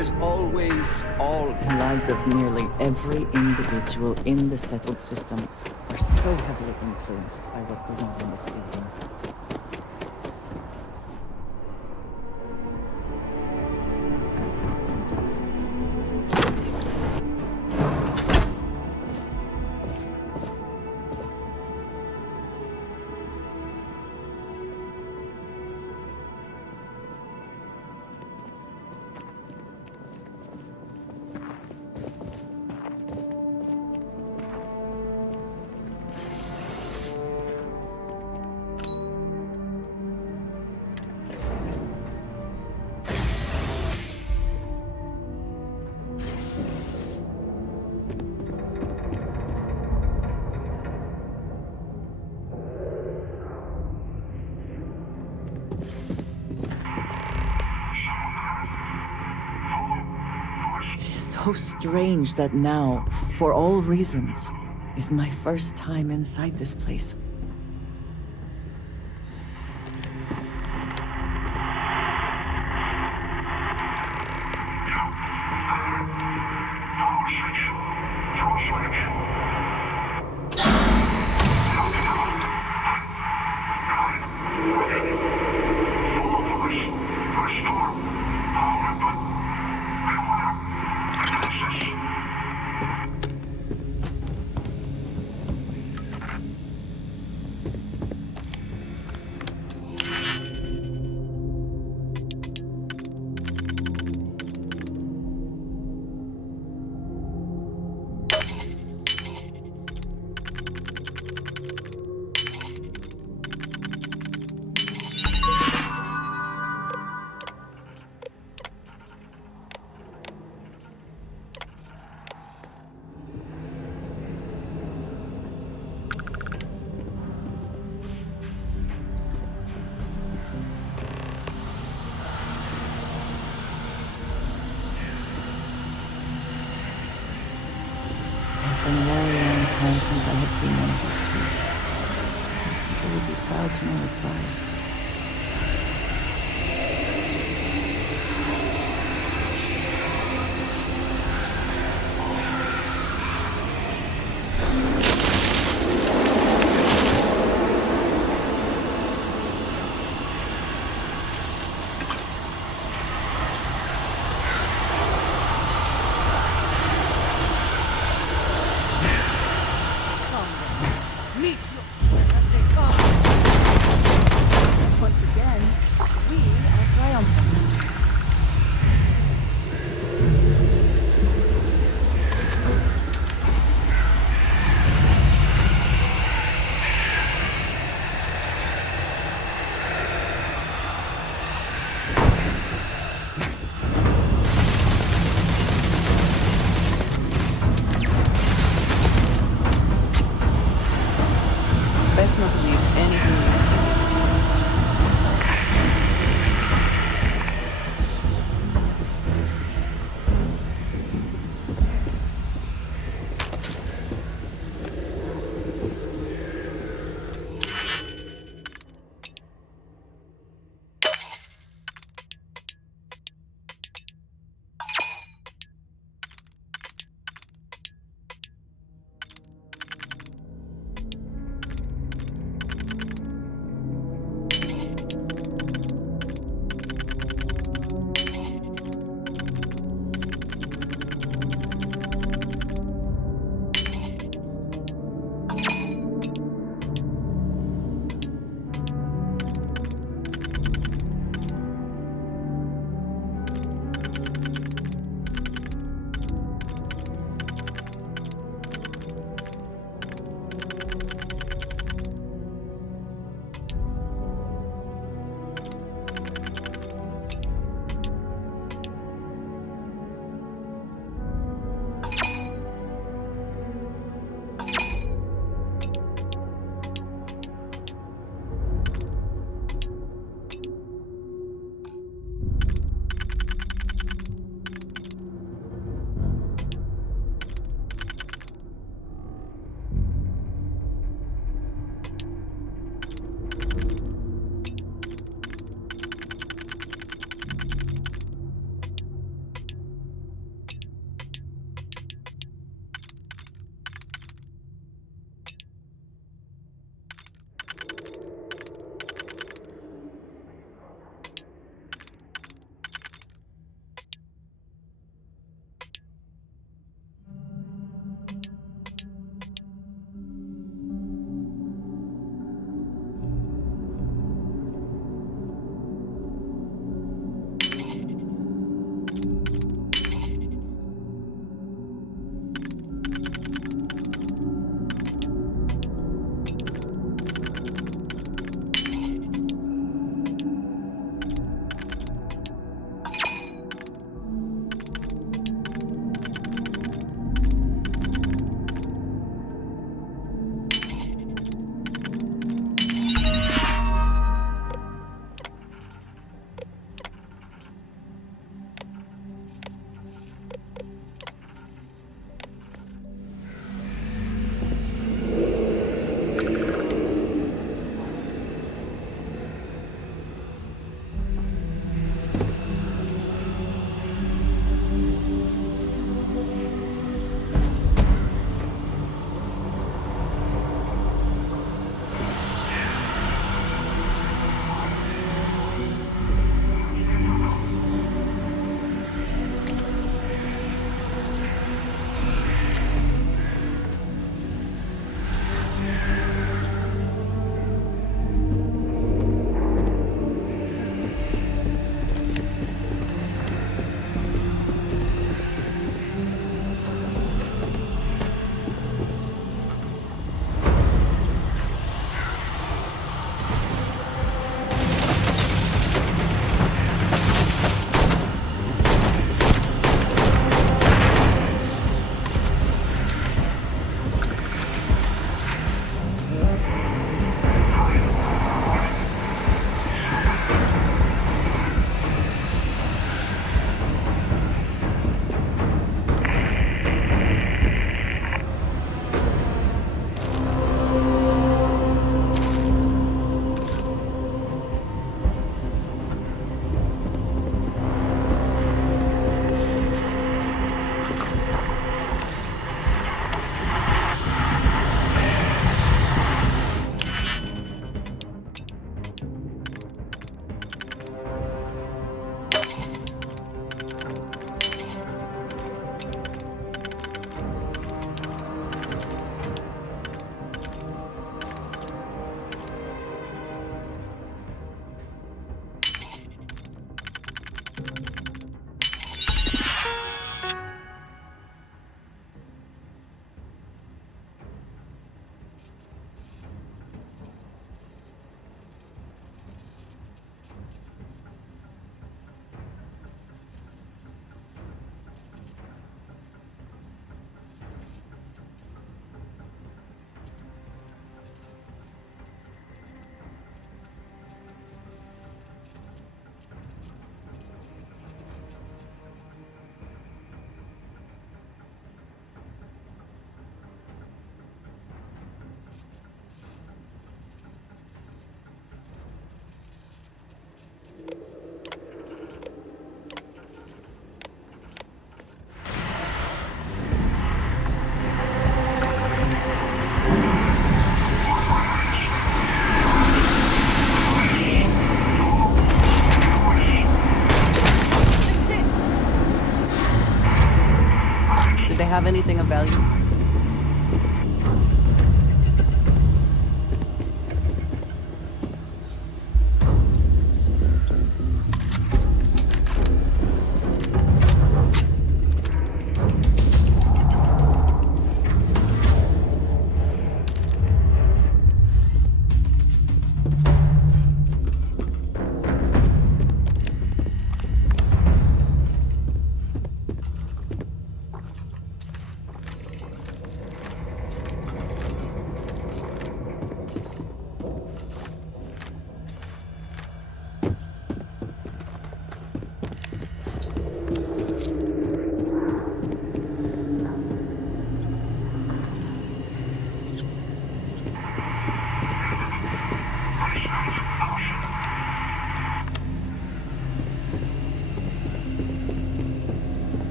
There's always all... The lives of nearly every individual in the settled systems are so heavily influenced by what goes on in this building. So strange that now, for all reasons, is my first time inside this place. It's been a very long time since I have seen one of these trees. People would be proud to know it thrives. Once again, we are triumphant. Best not to leave anything loose.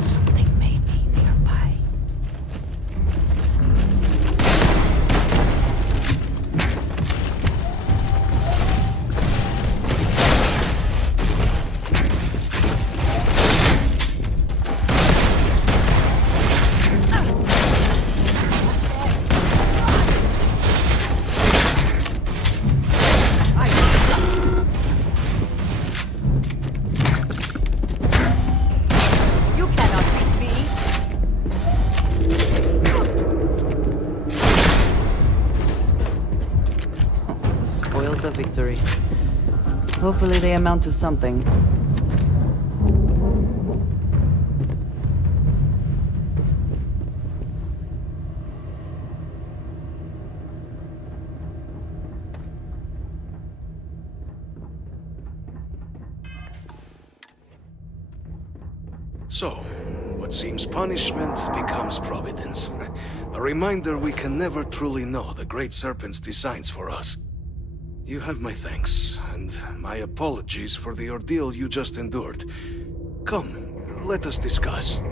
Something may be nearby. You cannot beat me! The spoils of victory. Hopefully they amount to something. So, what seems punishment becomes providence. A reminder we can never truly know the Great Serpent's designs for us. You have my thanks, and my apologies for the ordeal you just endured. Come, let us discuss.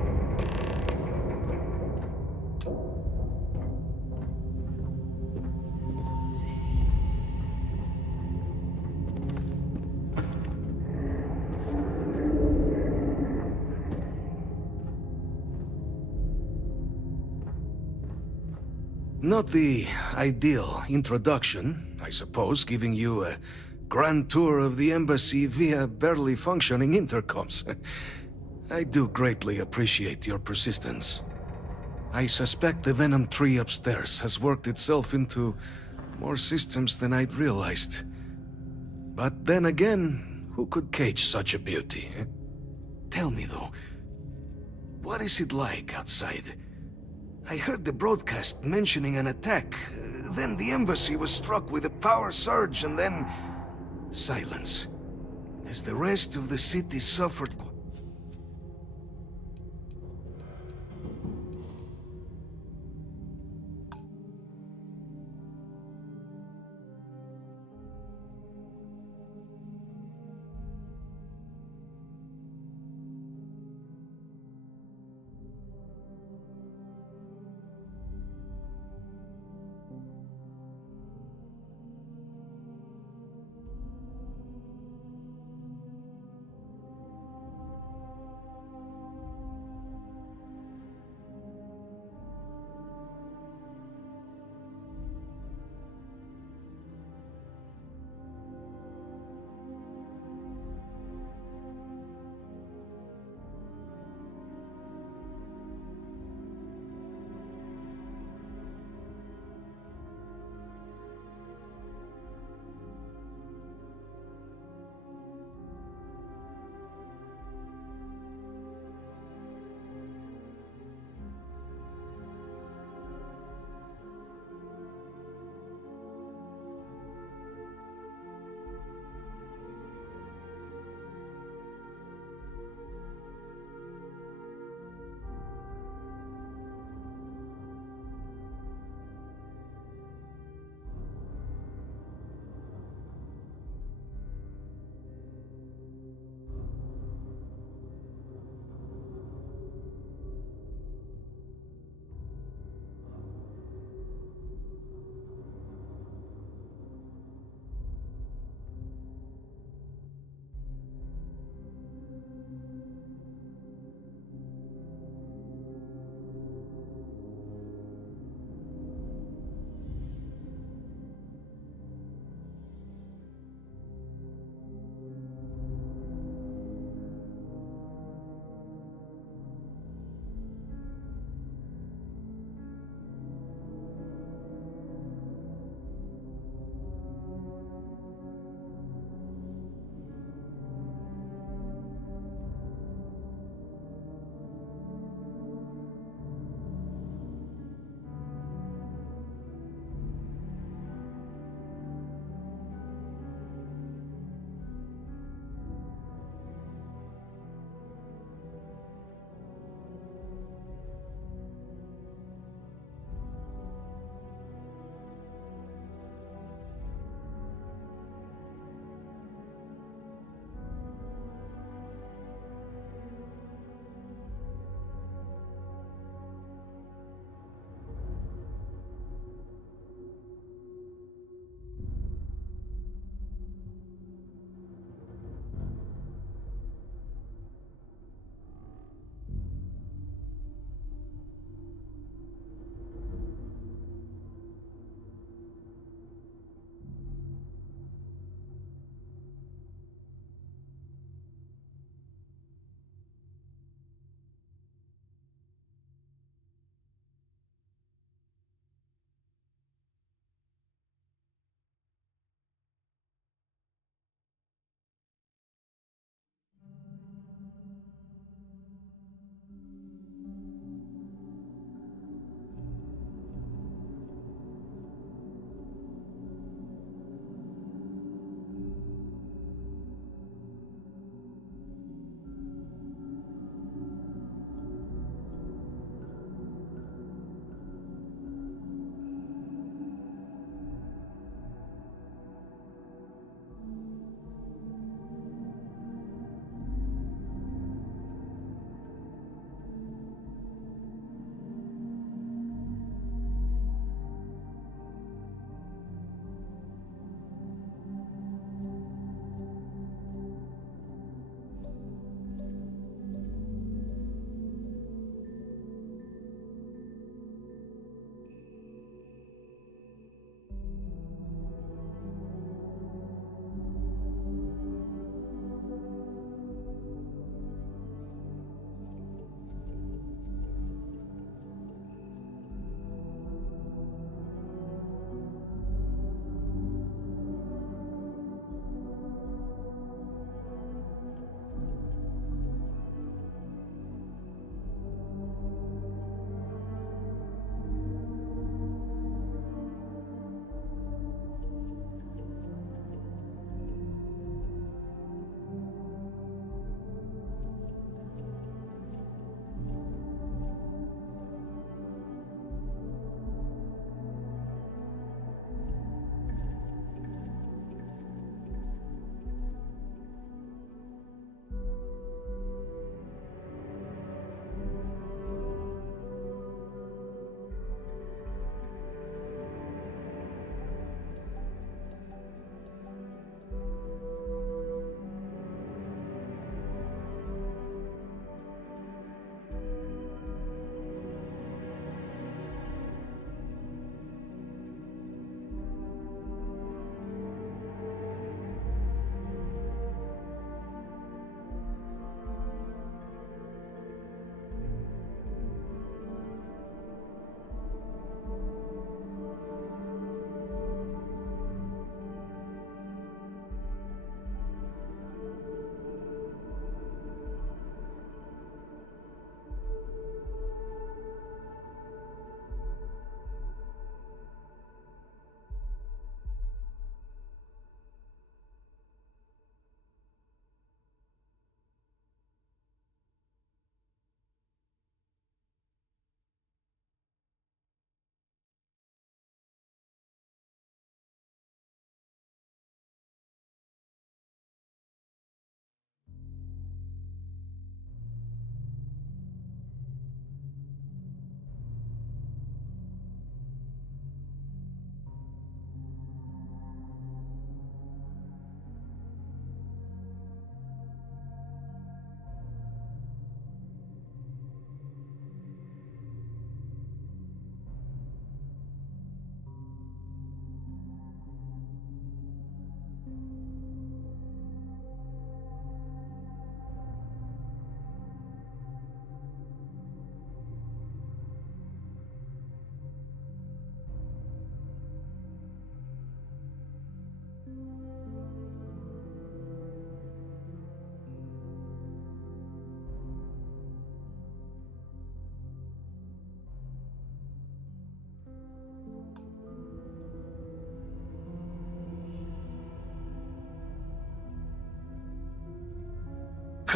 Not the ideal introduction, I suppose, giving you a grand tour of the embassy via barely functioning intercoms. I do greatly appreciate your persistence. I suspect the Venom tree upstairs has worked itself into more systems than I'd realized. But then again, who could cage such a beauty? Tell me though, what is it like outside? I heard the broadcast mentioning an attack. Then the embassy was struck with a power surge and then... silence. Has the rest of the city suffered...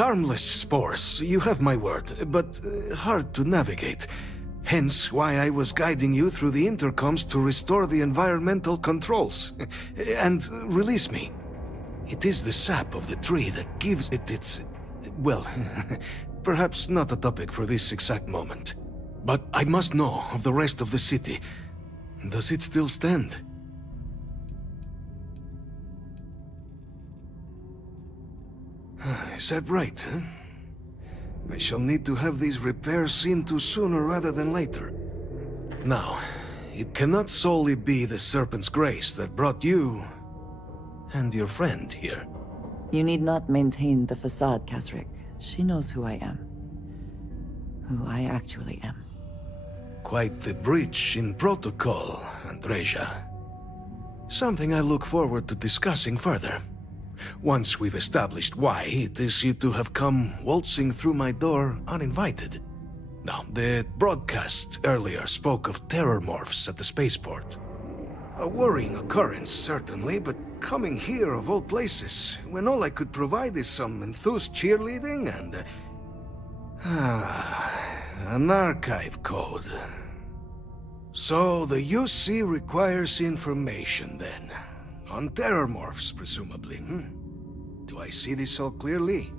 harmless spores, you have my word, but hard to navigate. Hence why I was guiding you through the intercoms to restore the environmental controls. And release me. It is the sap of the tree that gives it its... well, perhaps not a topic for this exact moment. But I must know of the rest of the city. Does it still stand? Is that right, huh? I shall need to have these repairs seen to sooner rather than later. Now, it cannot solely be the Serpent's Grace that brought you... and your friend here. You need not maintain the facade, Kasric. She knows who I am. Who I actually am. Quite the breach in protocol, Andreja. Something I look forward to discussing further. Once we've established why it is you two have come waltzing through my door uninvited. Now, the broadcast earlier spoke of terror morphs at the spaceport. A worrying occurrence, certainly, but coming here of all places, when all I could provide is some enthused cheerleading and... an archive code. So the UC requires information, then. On terror morphs, presumably, Do I see this all clearly?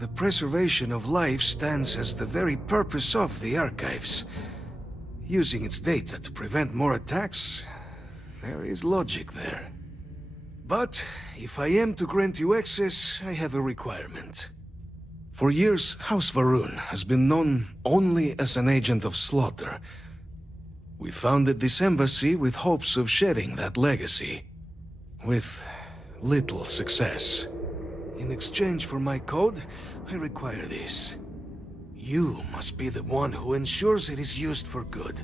The preservation of life stands as the very purpose of the archives. Using its data to prevent more attacks, there is logic there. But if I am to grant you access, I have a requirement. For years, House Varun has been known only as an agent of slaughter. We founded this embassy with hopes of shedding that legacy. With little success. In exchange for my code, I require this. You must be the one who ensures it is used for good.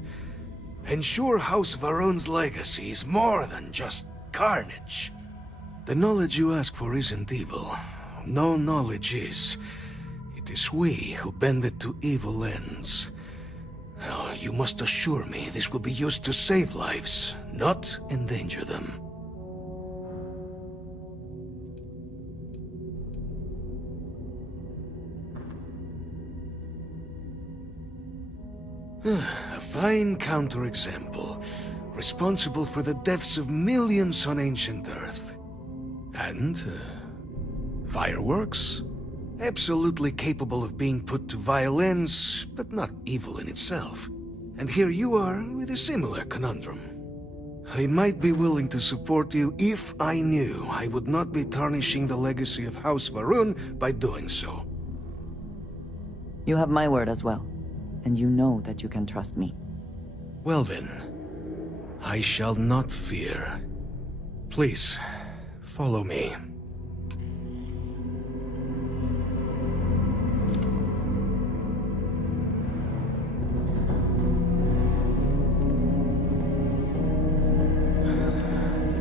Ensure House Varun's legacy is more than just carnage. The knowledge you ask for isn't evil. No knowledge is. It is we who bend it to evil ends. Now, you must assure me this will be used to save lives, not endanger them. A fine counterexample, responsible for the deaths of millions on ancient Earth. And, fireworks? Absolutely capable of being put to violence, but not evil in itself. And here you are with a similar conundrum. I might be willing to support you if I knew I would not be tarnishing the legacy of House Varun by doing so. You have my word as well. And you know that you can trust me. Well then, I shall not fear. Please, follow me.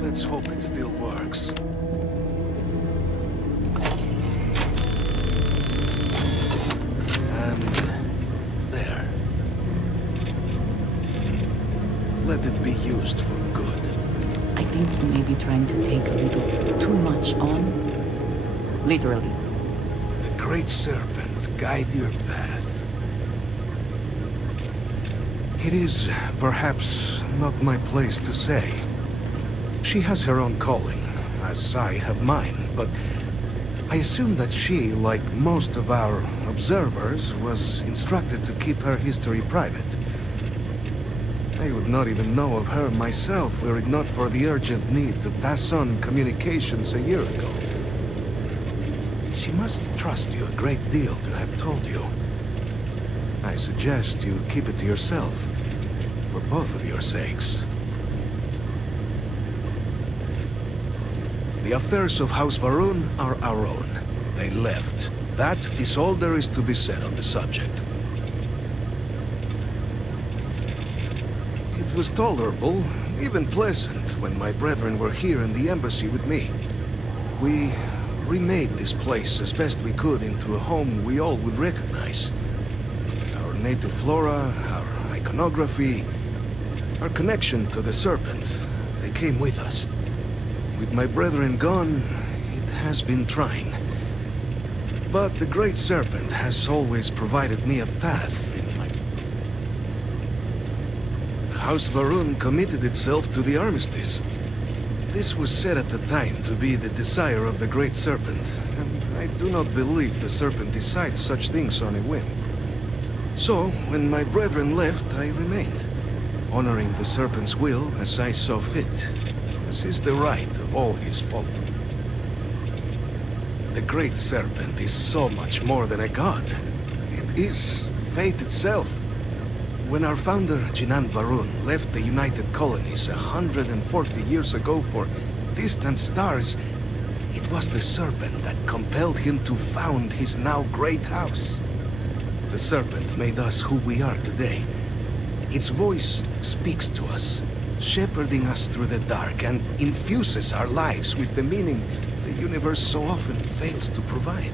Let's hope it still works. And there. Let it be used for good. I think you may be trying to take a little too much on. Literally. The Great Serpent guide your path. It is perhaps not my place to say. She has her own calling, as I have mine, but I assume that she, like most of our observers, was instructed to keep her history private. I would not even know of her myself were it not for the urgent need to pass on communications a year ago. She must trust you a great deal to have told you. I suggest you keep it to yourself, for both of your sakes. The affairs of House Varun are our own. They left. That is all there is to be said on the subject. It was tolerable, even pleasant, when my brethren were here in the embassy with me. We remade this place as best we could into a home we all would recognize. Our native flora, our iconography, Our connection to the Serpent, they came with us. With my brethren gone, it has been trying. But the Great Serpent has always provided me a path in my... House Varun committed itself to the armistice. This was said at the time to be the desire of the Great Serpent, and I do not believe the Serpent decides such things on a whim. So, when my brethren left, I remained, honoring the Serpent's will as I saw fit, as is the right of all his followers. The Great Serpent is so much more than a god. It is fate itself. When our founder, Jinan Varun, left the United Colonies 140 years ago for distant stars, it was the Serpent that compelled him to found his now great house. The Serpent made us who we are today. Its voice speaks to us, shepherding us through the dark and infuses our lives with the meaning the universe so often fails to provide.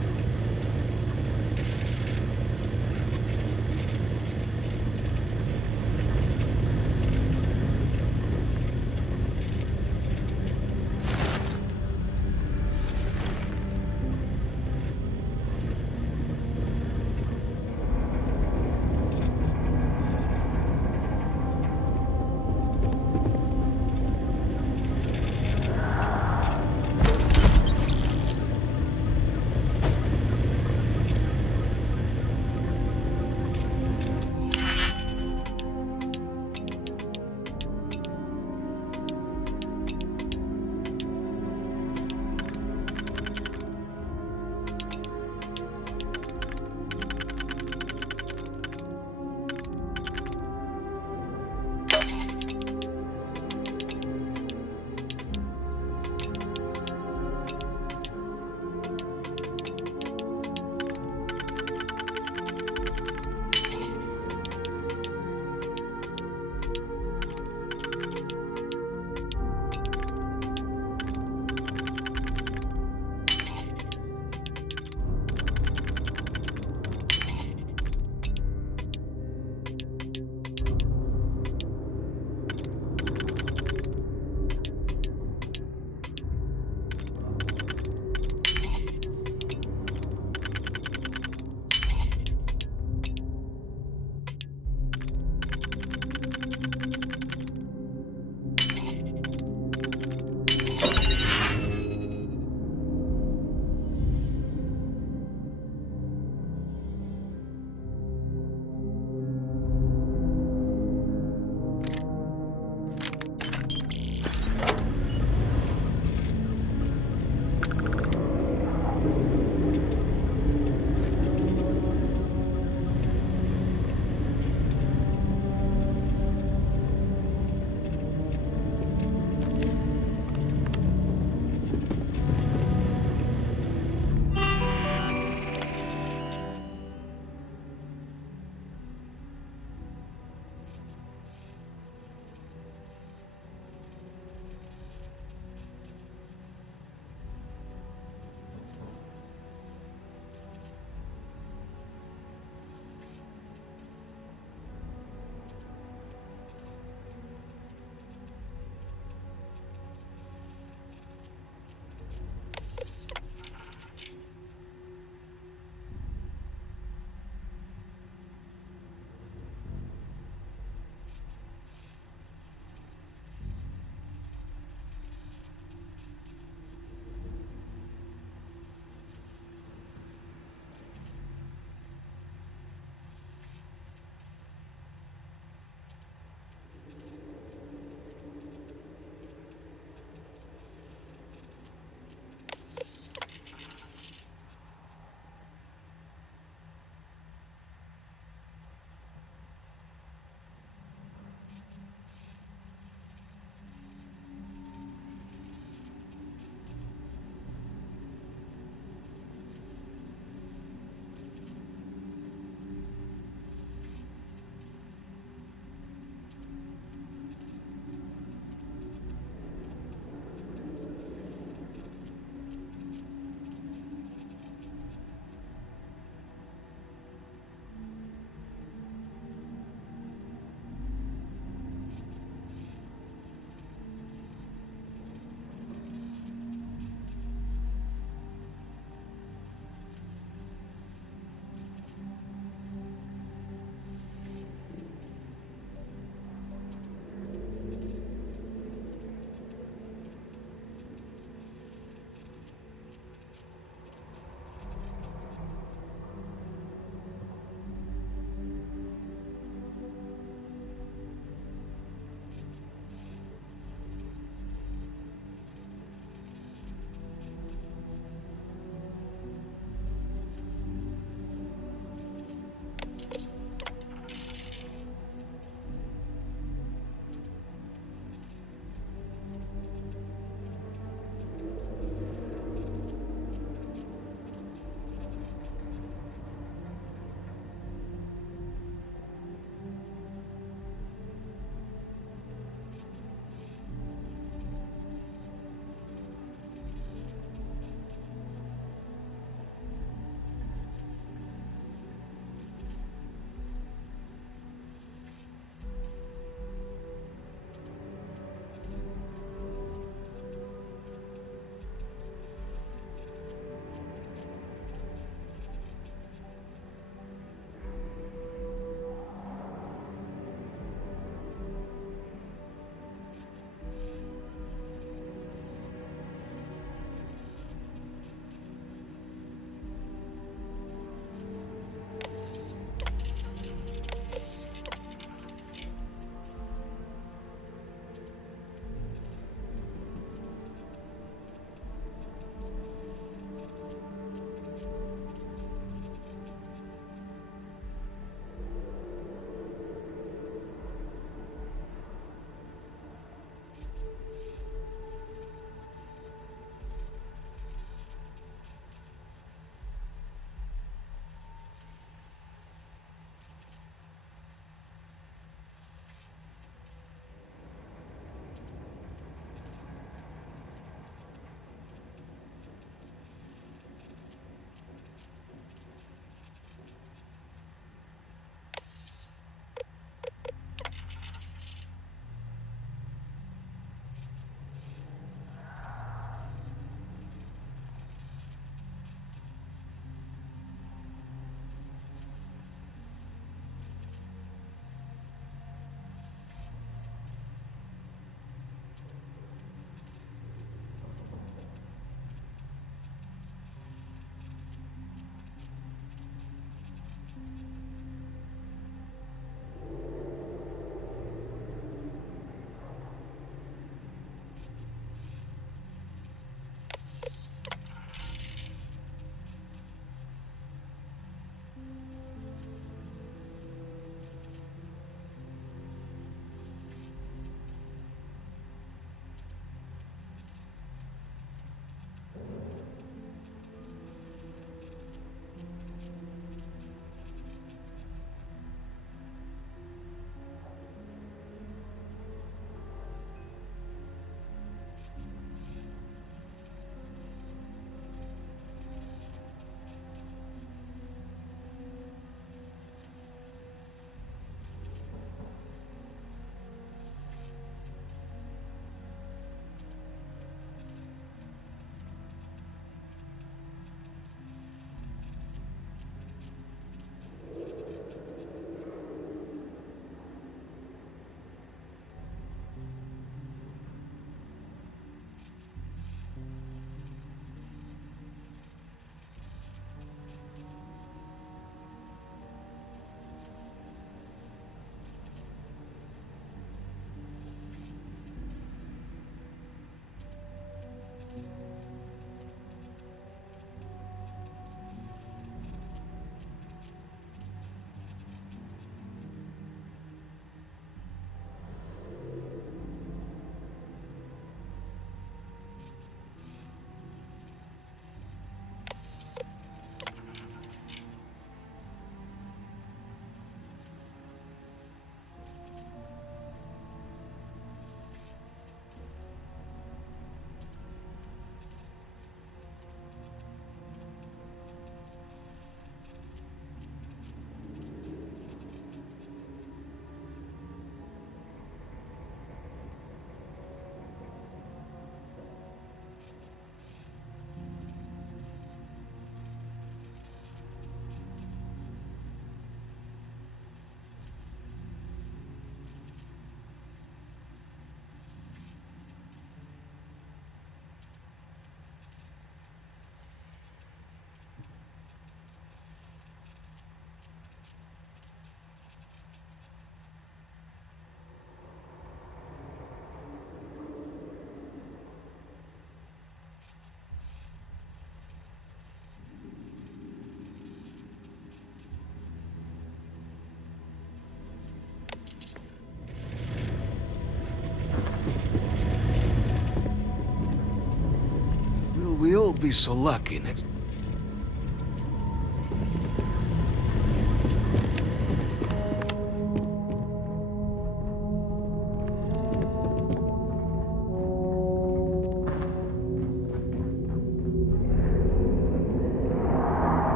won't be so lucky next.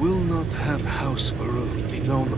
Will not have House Varun be known.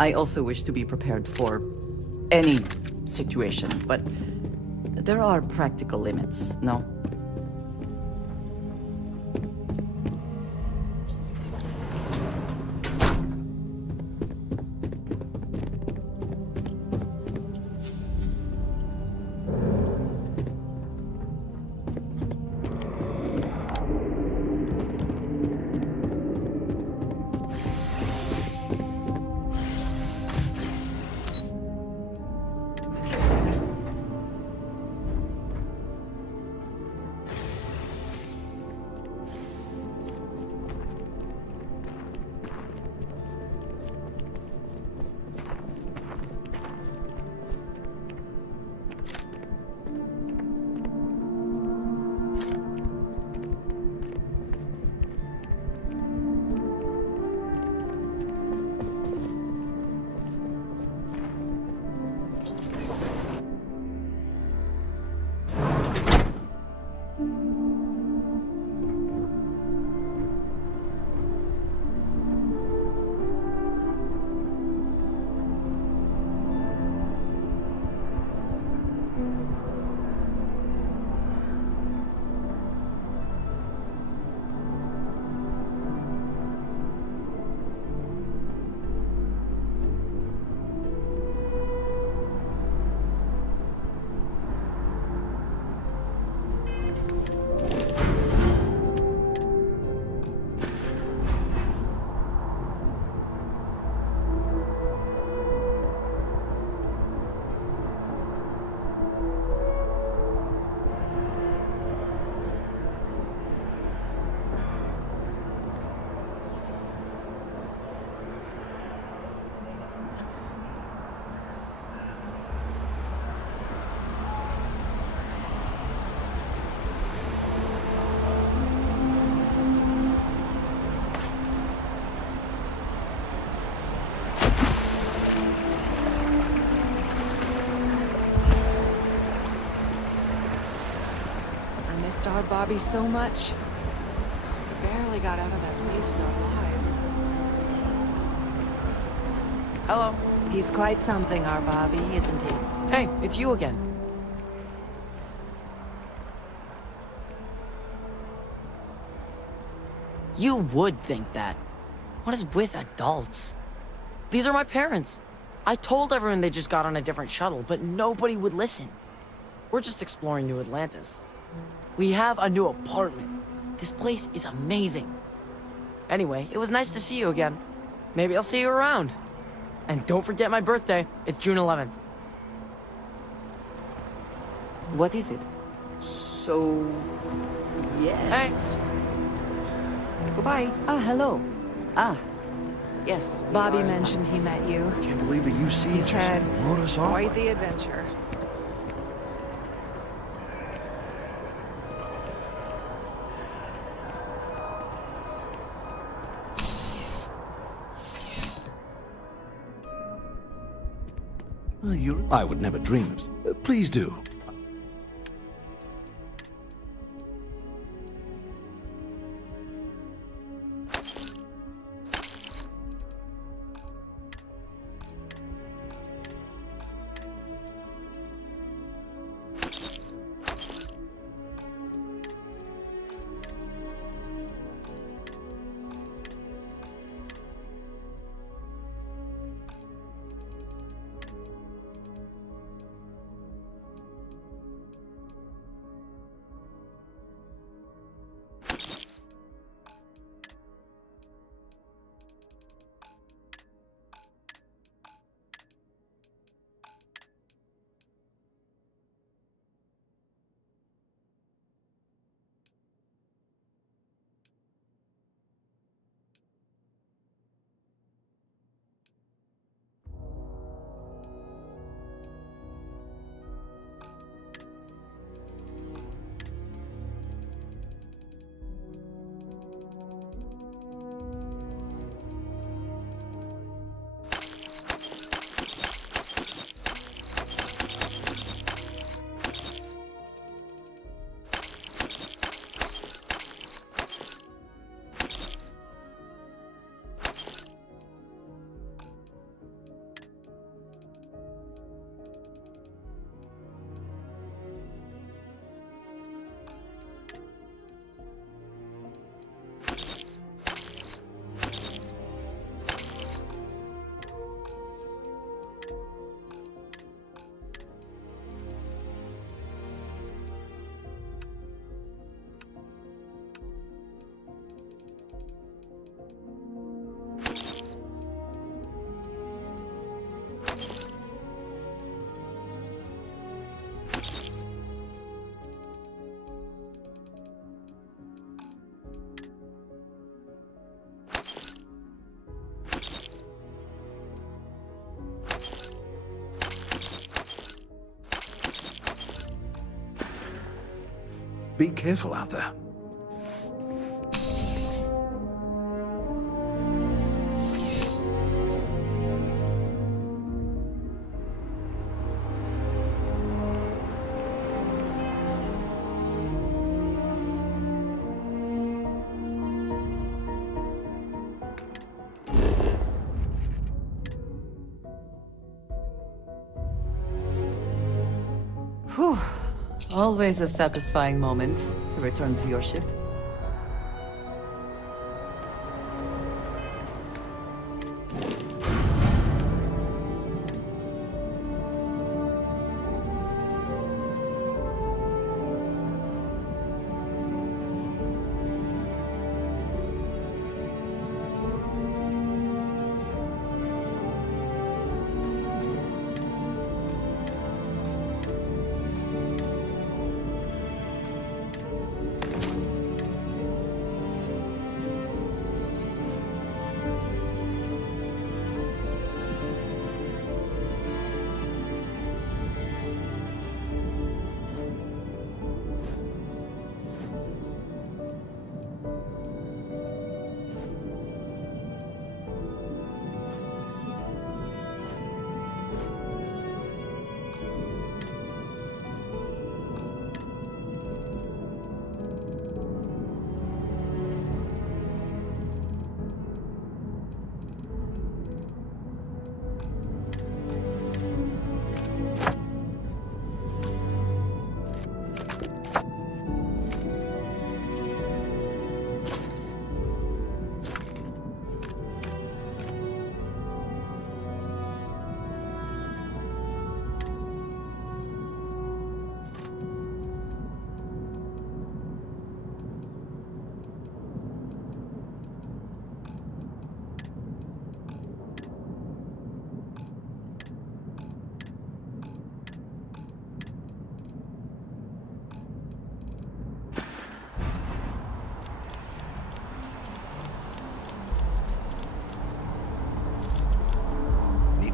I also wish to be prepared for any situation, but there are practical limits, no? missed our Bobby so much. We barely got out of that place with our lives. Hello. He's quite something, our Bobby, isn't he? Hey, it's you again. You would think that. What is with adults? These are my parents. I told everyone they just got on a different shuttle, but nobody would listen. We're just exploring New Atlantis. We have a new apartment. This place is amazing. Anyway, it was nice to see you again. Maybe I'll see you around. And don't forget my birthday. It's June 11th. What is it? So... yes. Goodbye. Ah, hello. Ah, yes. we Bobby are- mentioned he met you. Can't believe the UC He's just had wrote us off. quite the adventure. I would never dream of... please do. Be careful out there. Whew. Always a satisfying moment to return to your ship.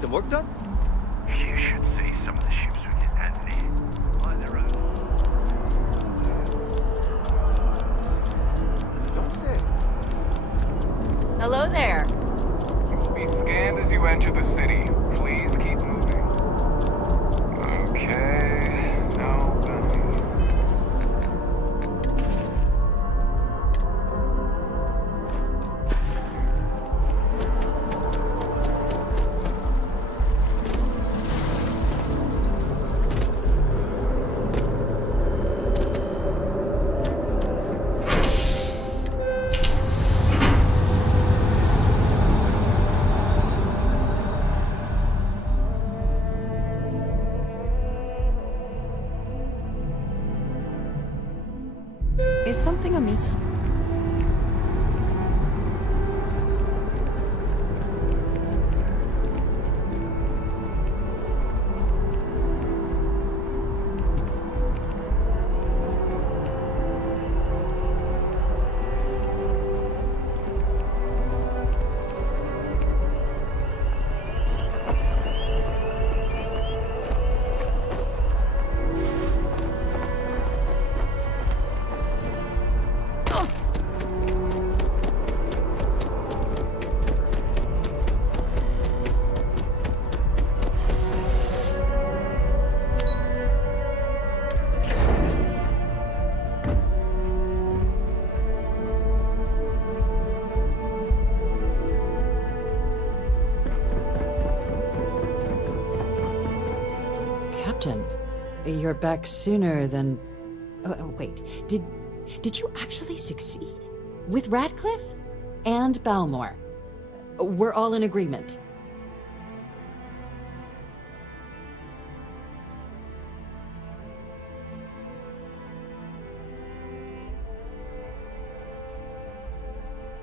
some work done? You should see some of the ships we get added in. Like their own. Don't say. Hello there. You will be scanned as you enter the city. Please keep moving. Okay. No, Is something amiss? Captain, you're back sooner than... Oh, wait, did you actually succeed? With Radcliffe? And Balmore? We're all in agreement.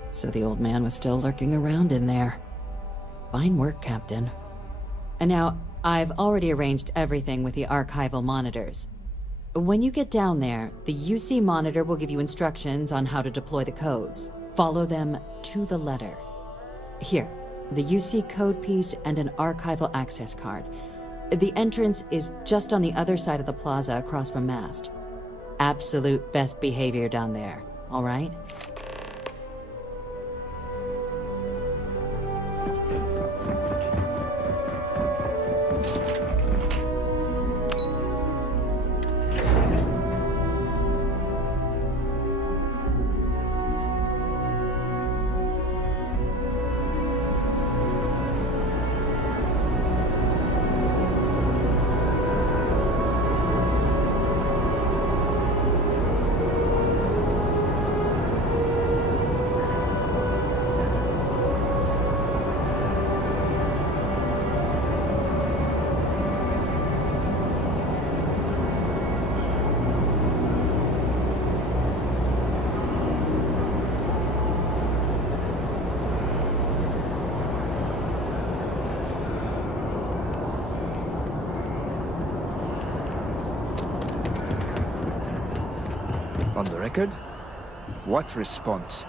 So the old man was still lurking around in there. Fine work, Captain. And now, I've already arranged everything with the archival monitors. When you get down there, the UC monitor will give you instructions on how to deploy the codes. Follow them to the letter. Here, the UC code piece and an archival access card. The entrance is just on the other side of the plaza across from Mast. Absolute best behavior down there, all right? On the record? What response?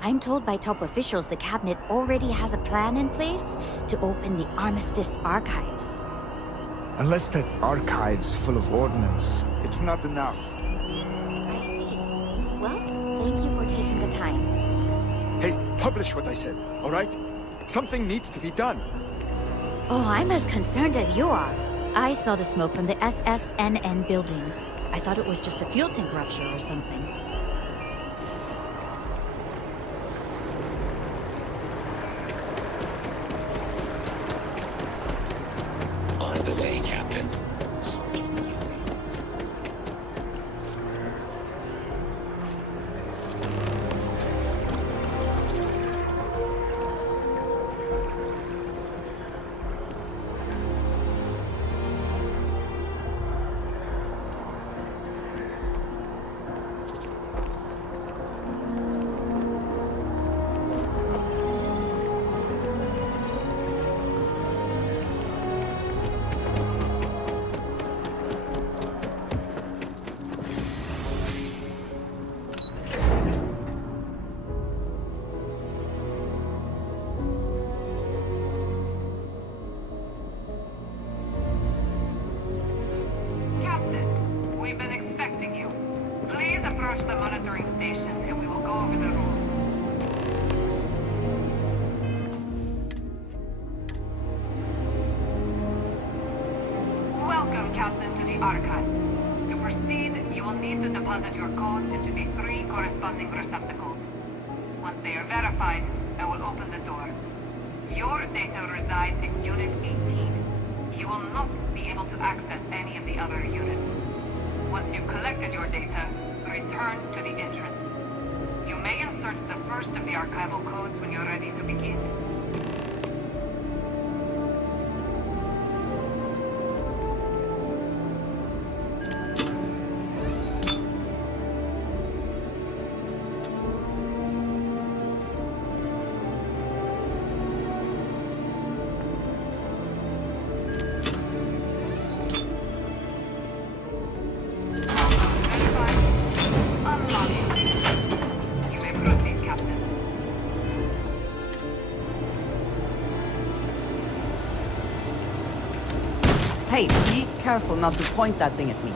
I'm told by top officials the cabinet already has a plan in place to open the Armistice archives. Unless that archive's full of ordnance, it's not enough. I see. Well, thank you for taking the time. Hey, publish what I said, all right? Something needs to be done. Oh, I'm as concerned as you are. I saw the smoke from the SSNN building. I thought it was just a fuel tank rupture or something. On the way, Captain. approach the monitoring station and we will go over the rules. Welcome, Captain, to the Archives. To proceed, you will need to deposit your codes into the 3 corresponding receptacles. Once they are verified, I will open the door. Your data resides in Unit 18. You will not be able to access any of the other units. Once you've collected your data, return to the entrance. You may insert the first of the archival codes when you're ready to begin. You may proceed, Captain. Hey, be careful not to point that thing at me.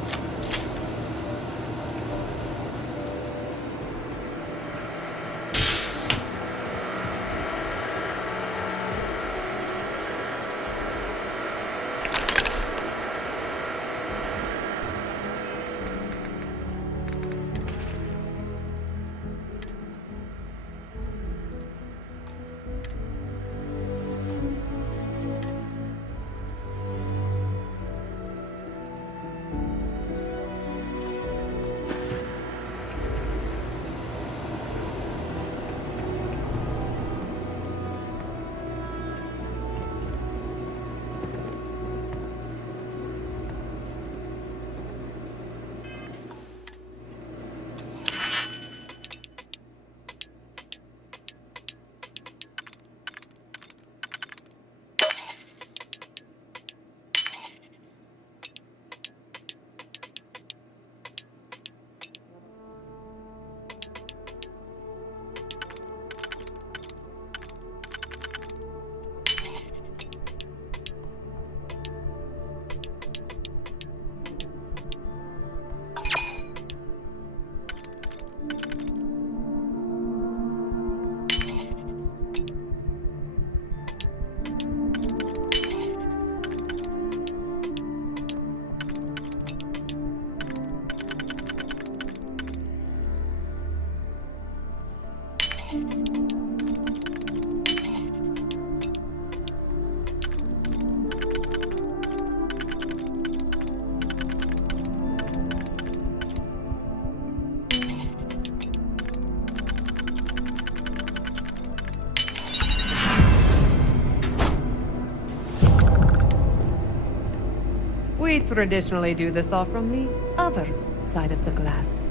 We traditionally do this all from the other side of the glass.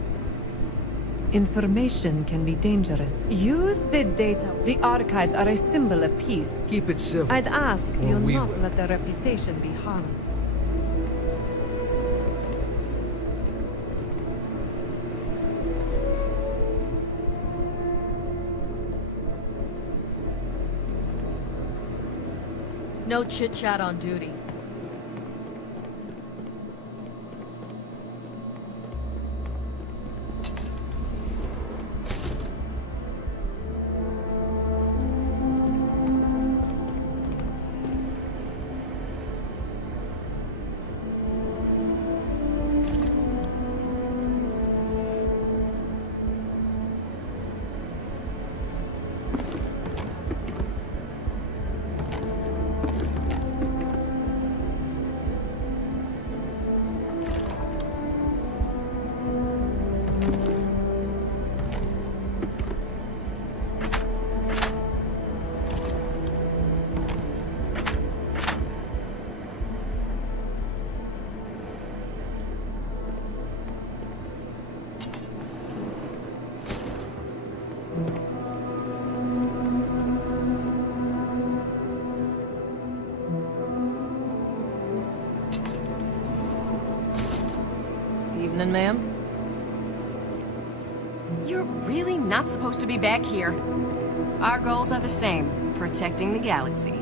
Information can be dangerous. Use the data. The archives are a symbol of peace. Keep it civil. I'd ask Or you we not will. let their reputation be harmed. No chit-chat on duty. Evening, ma'am. You're really not supposed to be back here. Our goals are the same, protecting the galaxy.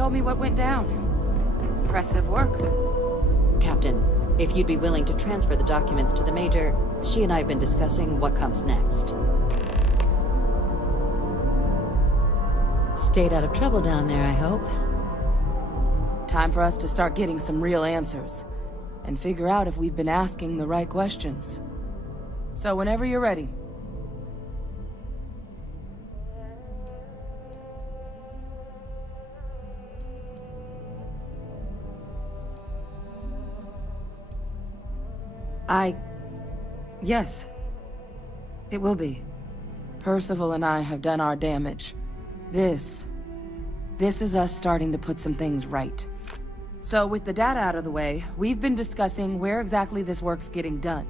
told me what went down. Impressive work. Captain, if you'd be willing to transfer the documents to the Major, she and I have been discussing what comes next. Stayed out of trouble down there, I hope. Time for us to start getting some real answers. And figure out if we've been asking the right questions. So whenever you're ready. Yes. It will be. Percival and I have done our damage. This is us starting to put some things right. So with the data out of the way, we've been discussing where exactly this work's getting done.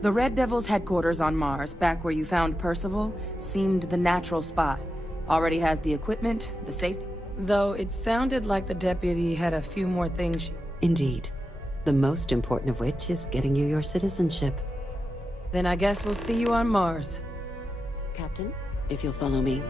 The Red Devil's headquarters on Mars, back where you found Percival, seemed the natural spot. Already has the equipment, the safety. Though it sounded like the deputy had a few more things. Indeed. The most important of which is getting you your citizenship. Then I guess we'll see you on Mars. Captain, if you'll follow me.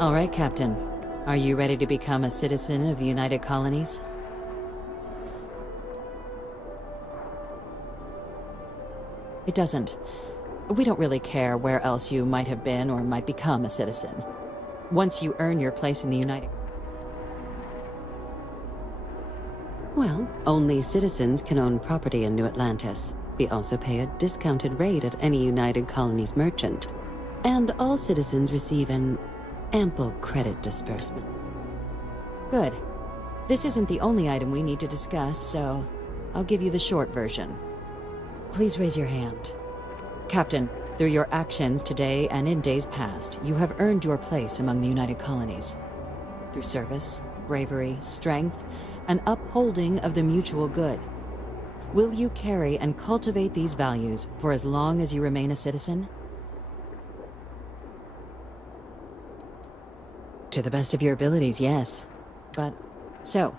All right, Captain. Are you ready to become a citizen of the United Colonies? It doesn't. We don't really care where else you might have been or might become a citizen. Once you earn your place in the United... Well, only citizens can own property in New Atlantis. We also pay a discounted rate at any United Colonies merchant. And all citizens receive an ample credit disbursement. Good. This isn't the only item we need to discuss, so I'll give you the short version. Please raise your hand. Captain, through your actions today and in days past, you have earned your place among the United Colonies. Through service, bravery, strength, and upholding of the mutual good. Will you carry and cultivate these values for as long as you remain a citizen? To the best of your abilities, yes. But, so...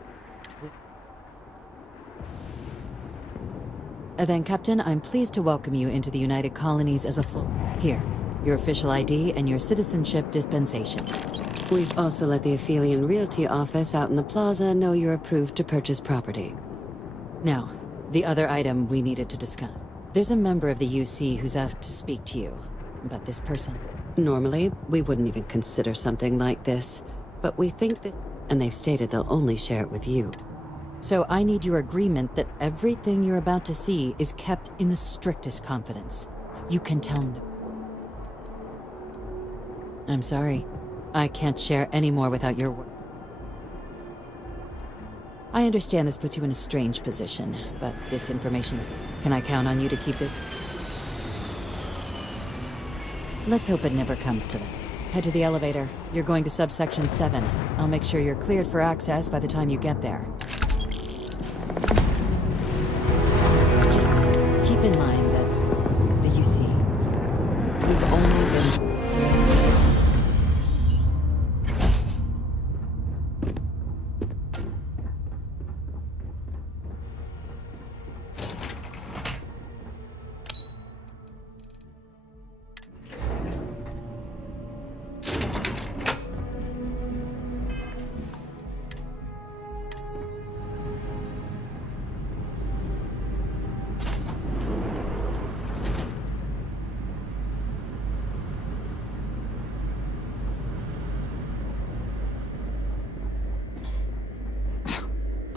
Then, Captain, I'm pleased to welcome you into the United Colonies as a full... Here, your official ID and your citizenship dispensation. We've also let the Aphelion Realty office out in the plaza know you're approved to purchase property. Now, the other item we needed to discuss. There's a member of the UC who's asked to speak to you, but this person... Normally, we wouldn't even consider something like this, but we think that... And they've stated they'll only share it with you. So I need your agreement that everything you're about to see is kept in the strictest confidence. You can tell no... I'm sorry. I can't share any more without your word. I understand this puts you in a strange position, but this information is... Can I count on you to keep this? Let's hope it never comes to that. Head to the elevator. You're going to subsection 7. I'll make sure you're cleared for access by the time you get there. Just keep in mind that the UC, we've only been...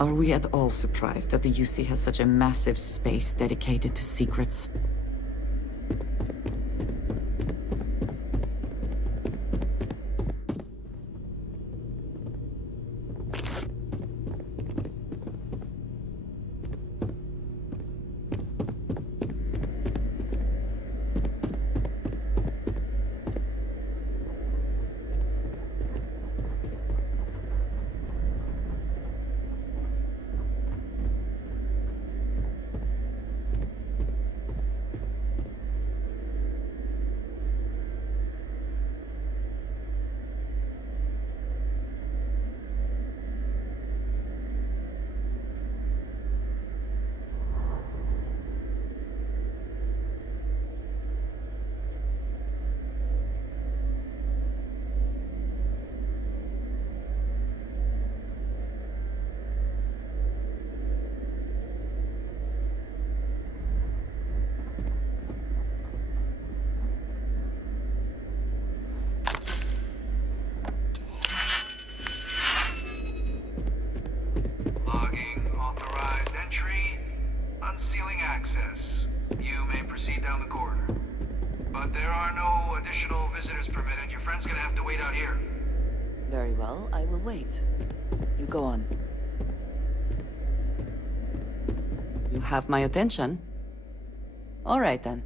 Are we at all surprised that the UC has such a massive space dedicated to secrets? Logging, authorized entry, unsealing access. You may proceed down the corridor. But there are no additional visitors permitted. Your friend's gonna have to wait out here. Very well, I will wait. You go on. You have my attention. All right then.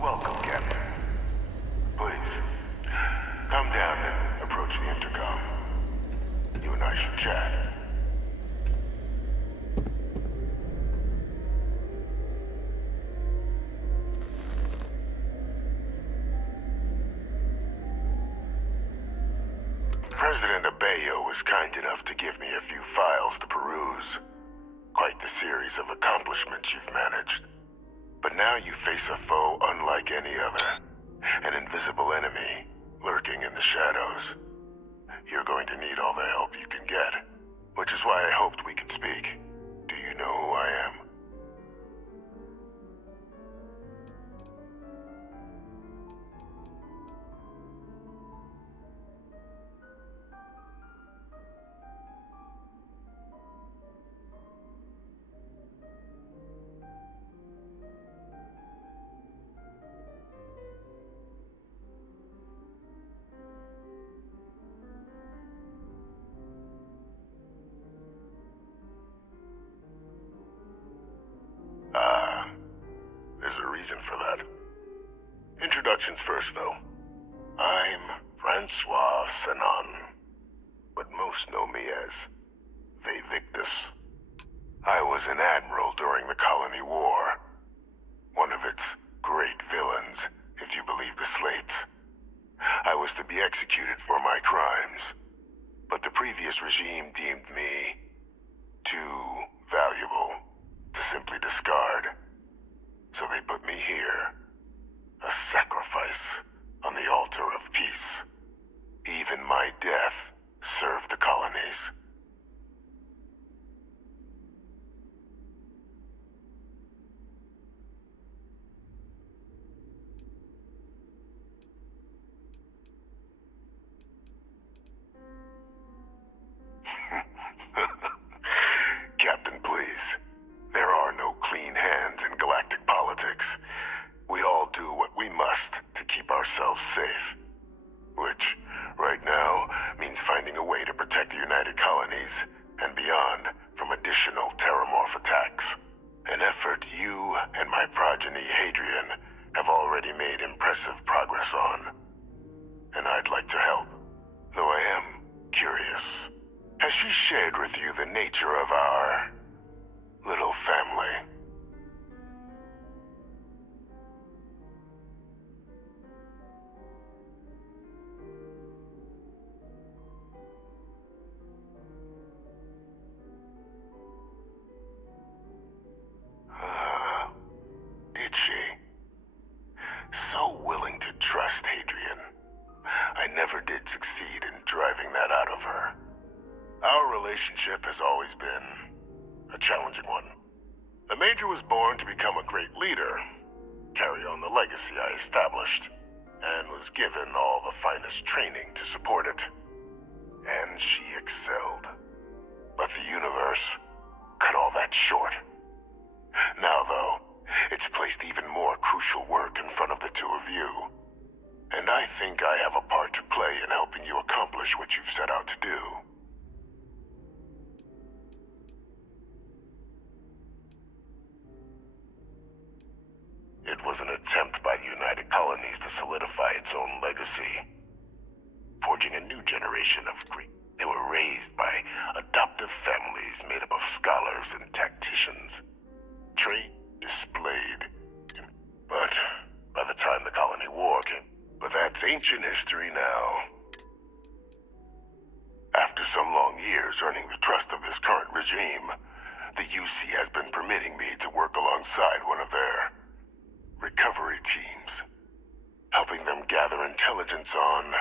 Welcome, Captain. Please, come down and approach the intercom. You and I should chat. President Abeyo was kind enough to give me a few files to peruse. Quite the series of accomplishments you've managed. But now you face a foe unlike any other. An invisible enemy, lurking in the shadows. You're going to need all the help you can get. Which is why I hoped we could speak. Do you know who I am? There's a reason for that. Introductions first, though. I'm Francois Sanon, but most know me as Victus. I was an admiral during the Colony War. One of its great villains, if you believe the slates. I was to be executed for my crimes, but the previous regime deemed me too valuable to simply discard. So they put me here, a sacrifice on the altar of peace. Even my death served the colonies. Captain, please. There are no clean hands in galactic politics. We all do what we must to keep ourselves safe. Which, right now, means finding a way to protect the United Colonies and beyond from additional terramorph attacks. An effort you and my progeny Hadrian have already made impressive progress on. And I'd like to help, though I am curious. Has she shared with you the nature of our little family? Did she? So willing to trust Hadrian. I never did succeed in driving that out of her. Our relationship has always been a challenging one. The Major was born to become a great leader, carry on the legacy I established, and was given all the finest training to support it. And she excelled. But the universe cut all that short. Now, though, it's placed even more crucial work in front of the two of you. And I think I have a part to play in helping you accomplish what you've set out to do. It was an attempt by the United Colonies to solidify its own legacy, forging a new generation of Greek. They were raised by adoptive families made up of scholars and tacticians, trained, displayed. But by the time the Colony War came, but that's ancient history now. After some long years earning the trust of this current regime, the UC has been permitting me to work alongside one of their recovery teams, helping them gather intelligence on,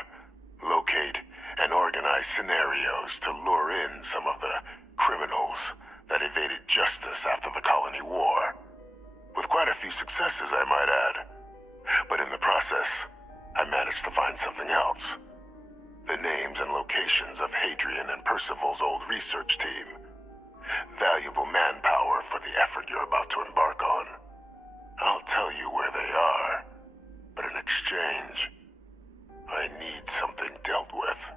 locate, and organize scenarios to lure in some of the criminals that evaded justice after the Colony War. With quite a few successes, I might add. But in the process, I managed to find something else. The names and locations of Hadrian and Percival's old research team. Valuable manpower for the effort you're about to embark on. I'll tell you where they are, but in exchange, I need something dealt with.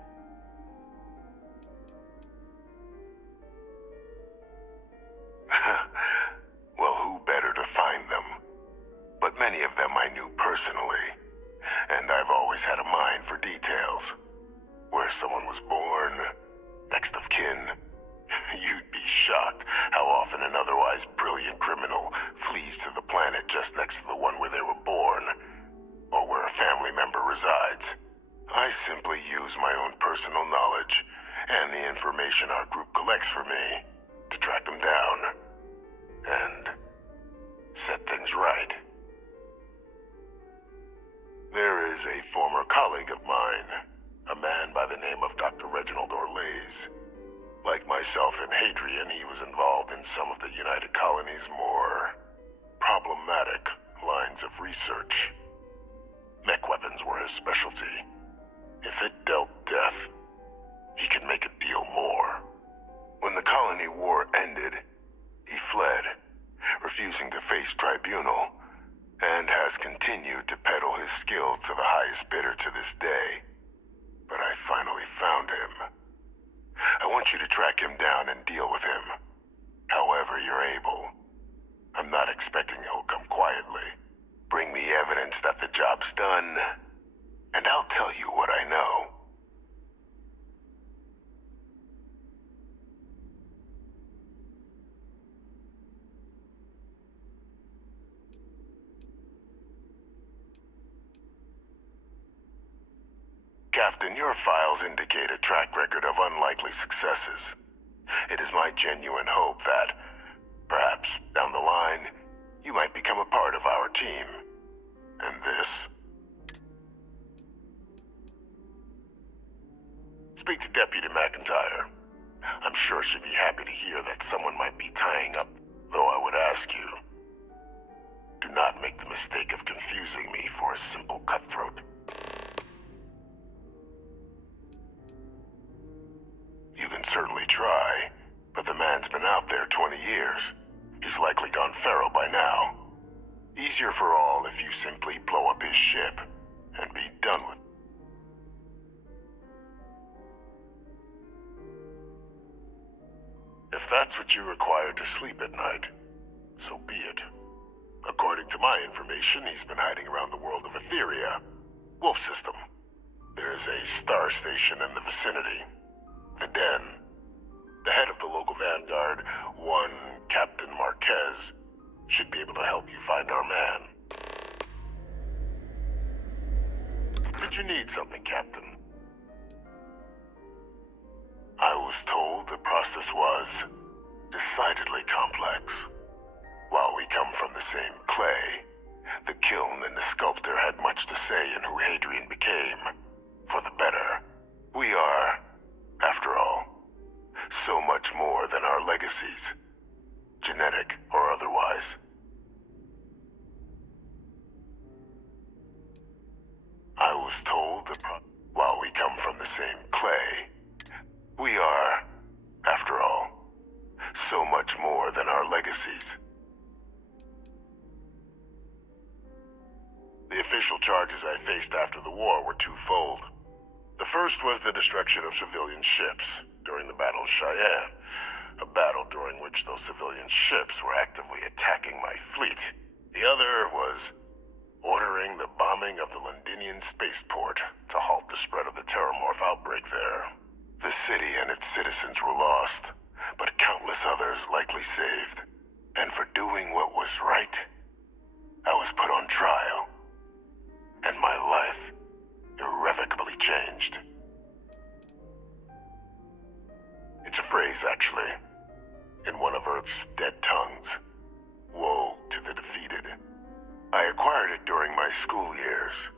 Well, who better to find them? But many of them I knew personally, and I've always had a mind for details. Where someone was born, next of kin. You'd be shocked how often an otherwise brilliant criminal flees to the planet just next to the one where they were born, or where a family member resides. I simply use my own personal knowledge and the information our group collects for me to track them down and set things right. There is a former colleague of mine, a man by the name of Dr. Reginald Orlaise. Like myself and Hadrian, he was involved in some of the United Colonies' more problematic lines of research. Mech weapons were his specialty. If it dealt death, he could make a deal more. When the Colony War ended, he fled, refusing to face tribunal, and has continued to peddle his skills to the highest bidder to this day. But I finally found him. I want you to track him down and deal with him, however you're able. I'm not expecting he'll come quietly. Bring me evidence that the job's done, and I'll tell you what I know. Captain, your files indicate a track record of unlikely successes. It is my genuine hope that, perhaps down the line, you might become a part of our team. And this? Speak to Deputy McIntyre. I'm sure she'd be happy to hear that someone might be tying up, though I would ask you, do not make the mistake of confusing me for a simple cutthroat. You can certainly try, but the man's been out there 20 years. He's likely gone feral by now. Easier for all if you simply blow up his ship and be done with it. If that's what you require to sleep at night, so be it. According to my information, he's been hiding around the world of Etheria, Wolf System. There's a star station in the vicinity. The Den. The head of the local vanguard, one Captain Marquez, should be able to help you find our man. Did you need something, Captain? I was told the process was decidedly complex. While we come from the same clay, the kiln and the sculptor had much to say in who Hadrian became, for the better. We are, after all, legacies, genetic or otherwise. I was told that while we come from the same clay, we are, after all, so much more than our legacies. The official charges I faced after the war were twofold. The first was the destruction of civilian ships during the Battle of Cheyenne, a battle during which those civilian ships were actively attacking my fleet. The other was ordering the bombing of the Londinian spaceport to halt the spread of the Terramorph outbreak there. The city and its citizens were lost, but countless others likely saved. And for doing what was right, I was put on trial, and my life irrevocably changed. It's a phrase, actually, in one of Earth's dead tongues. Woe to the defeated. I acquired it during my school years,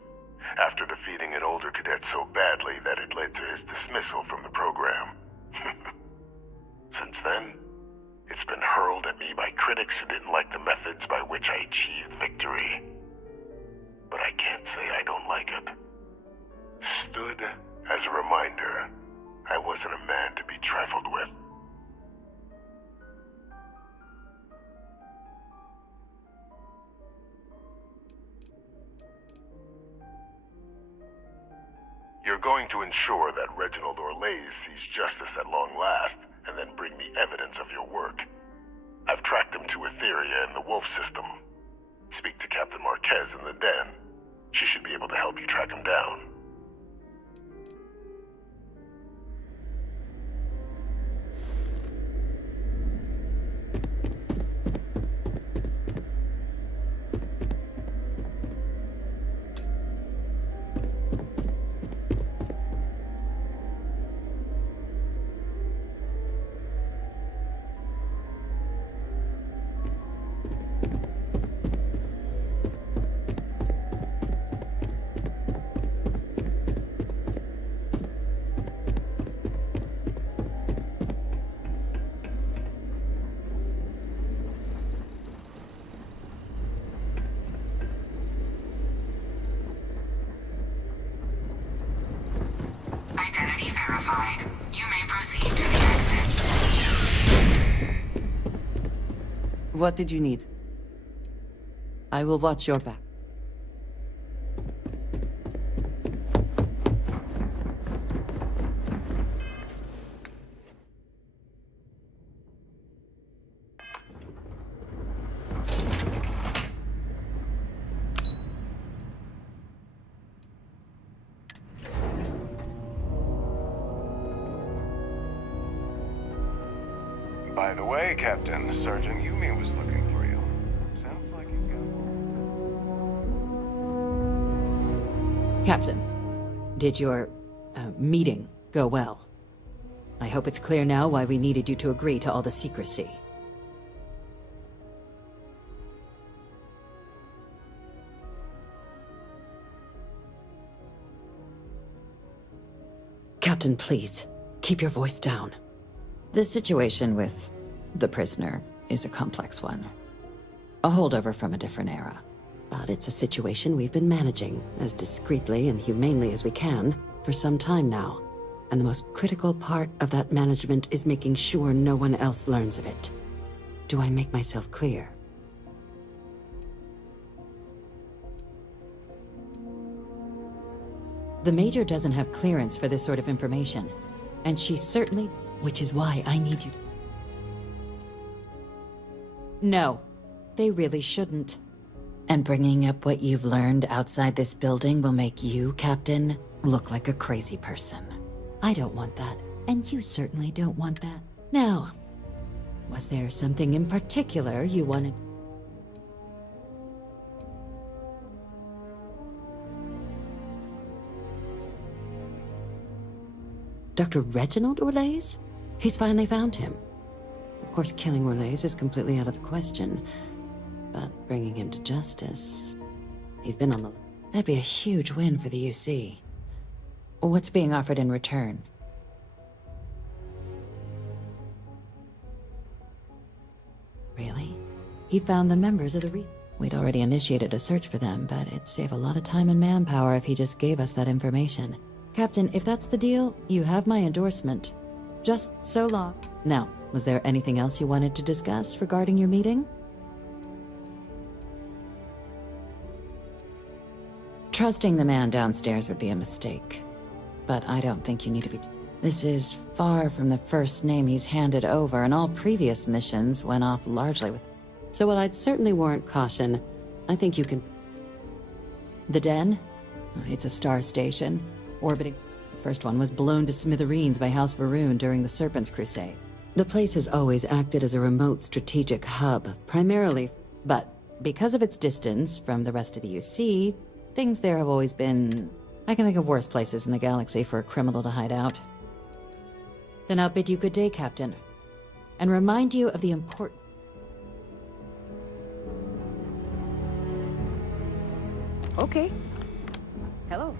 after defeating an older cadet so badly that it led to his dismissal from the program. Since then, it's been hurled at me by critics who didn't like the methods by which I achieved victory. But I can't say I don't like it. Stood as a reminder, I wasn't a man to be trifled with. You're going to ensure that Reginald Orlaise sees justice at long last, and then bring me evidence of your work. I've tracked him to Etheria in the Wolf system. Speak to Captain Marquez in the Den. She should be able to help you track him down. Identity verified. You may proceed to the exit. What did you need? I will watch your back. By the way, Captain, Sergeant Yumi was looking for you. Sounds like he's got... Captain, did your meeting go well? I hope it's clear now why we needed you to agree to all the secrecy. Captain, please, keep your voice down. The situation with the prisoner is a complex one. A holdover from a different era. But it's a situation we've been managing as discreetly and humanely as we can for some time now. And the most critical part of that management is making sure no one else learns of it. Do I make myself clear? The Major doesn't have clearance for this sort of information, and she certainly... Which is why I need you to... No, they really shouldn't. And bringing up what you've learned outside this building will make you, Captain, look like a crazy person. I don't want that, and you certainly don't want that. Now, was there something in particular you wanted... Dr. Reginald Orlaise? He's finally found him. Of course, killing Orlaise is completely out of the question, but bringing him to justice... He's been on the... That'd be a huge win for the UC. What's being offered in return? he found the members of the We'd already initiated a search for them, but it'd save a lot of time and manpower if he just gave us that information. Captain, if that's the deal, you have my endorsement. Just so long. Now, was there anything else you wanted to discuss regarding your meeting? Trusting the man downstairs would be a mistake. But I don't think you need to be... This is far from the first name he's handed over, and all previous missions went off largely with... So while I'd certainly warrant caution, I think you can... The Den? It's a star station, orbiting... The first one was blown to smithereens by House Varun during the Serpent's Crusade. The place has always acted as a remote strategic hub, primarily... But because of its distance from the rest of the UC, things there have always been... I can think of worse places in the galaxy for a criminal to hide out. Then I'll bid you good day, Captain, and remind you of the important... Okay. Hello.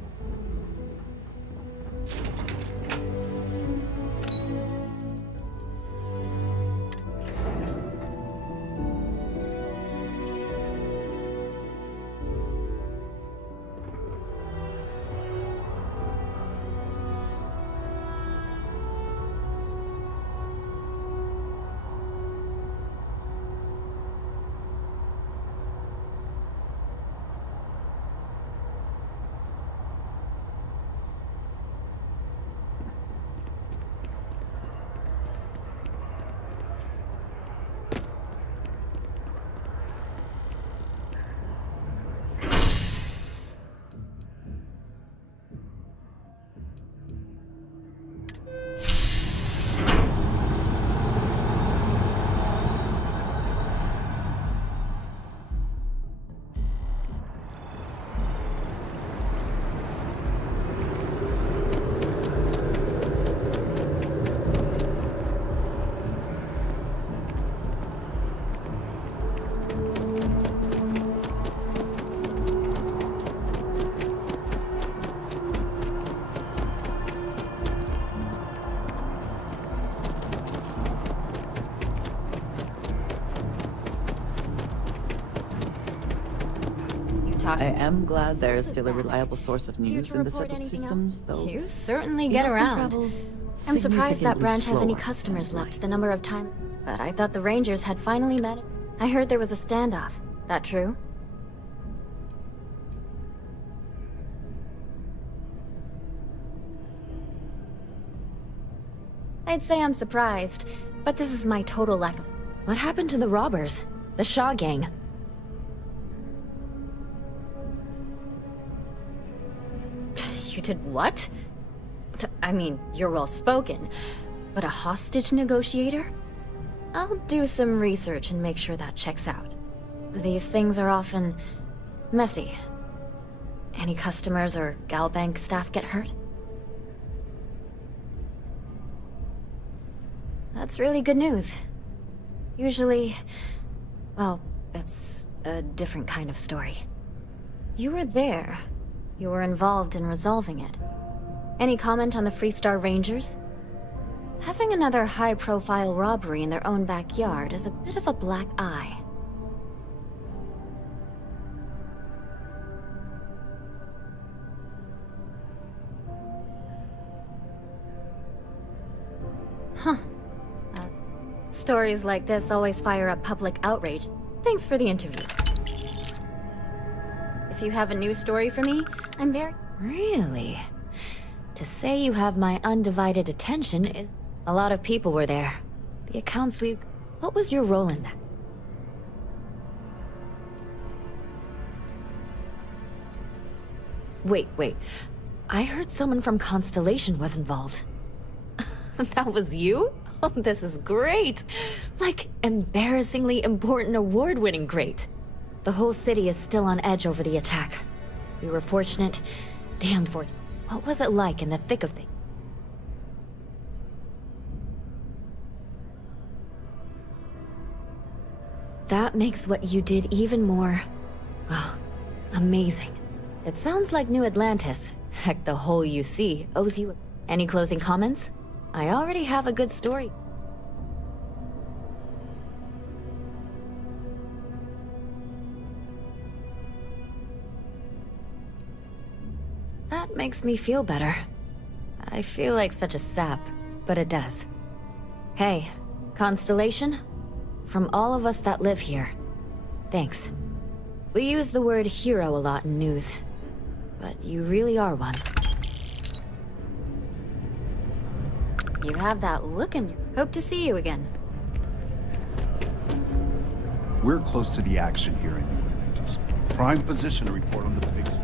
I am glad there is still a reliable source of news in the Serpent systems, though. You certainly get around. I'm surprised that branch has any customers left the number of times. But I thought the Rangers had finally met. I heard there was a standoff. That true? I'd say I'm surprised, but this is my total lack of... What happened to the robbers? The Shaw gang? You did what? I mean, you're well-spoken, but a hostage negotiator? I'll do some research and make sure that checks out. These things are often... messy. Any customers or Galbank staff get hurt? That's really good news. Usually... well, it's a different kind of story. You were there. You were involved in resolving it. Any comment on the Freestar Rangers? Having another high-profile robbery in their own backyard is a bit of a black eye. Huh. Stories like this always fire up public outrage. Thanks for the interview. If you have a news story for me, I'm very... Really? To say you have my undivided attention is... A lot of people were there. The accounts we... What was your role in that? Wait. I heard someone from Constellation was involved. That was you? Oh, this is great! Like, embarrassingly important award-winning great. The whole city is still on edge over the attack. We were fortunate. Damn fortunate. What was it like in the thick of things? That makes what you did even more... well, amazing. It sounds like New Atlantis. Heck, the whole UC owes you... Any closing comments? I already have a good story. makes me feel better. I feel like such a sap, but it does. Hey, Constellation? From all of us that live here, thanks. We use the word hero a lot in news, but you really are one. You have that look in your... Hope to see you again. We're close to the action here in New Atlantis. Prime position to report on the big stories.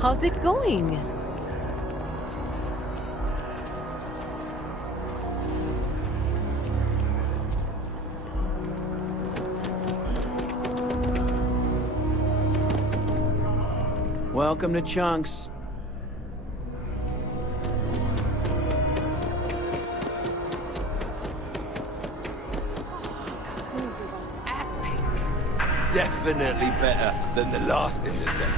How's it going? Welcome to Chunks. Definitely better than the last in the set.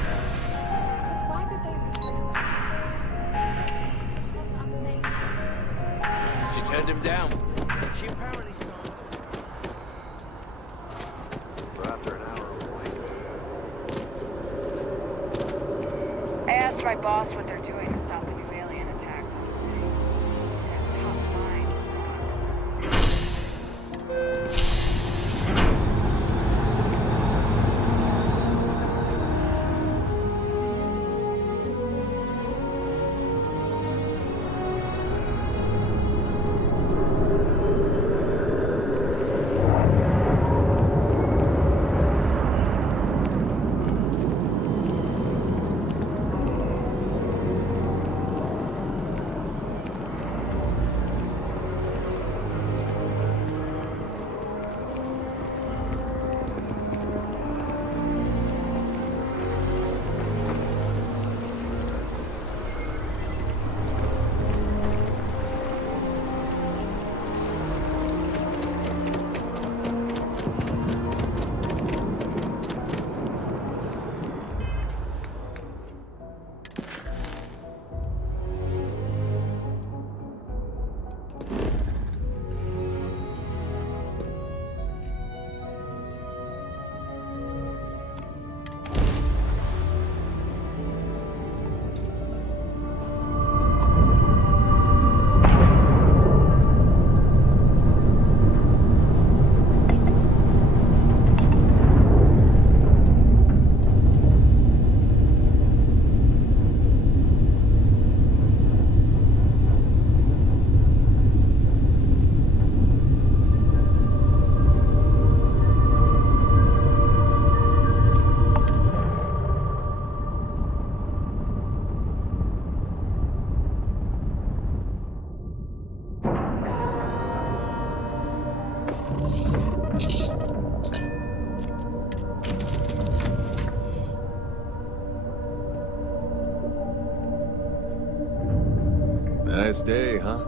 She turned him down. She apparently saw him. So after an hour of waiting. I asked my boss what they're doing to stop the new alien attacks on the city. He said top line. Nice day, huh?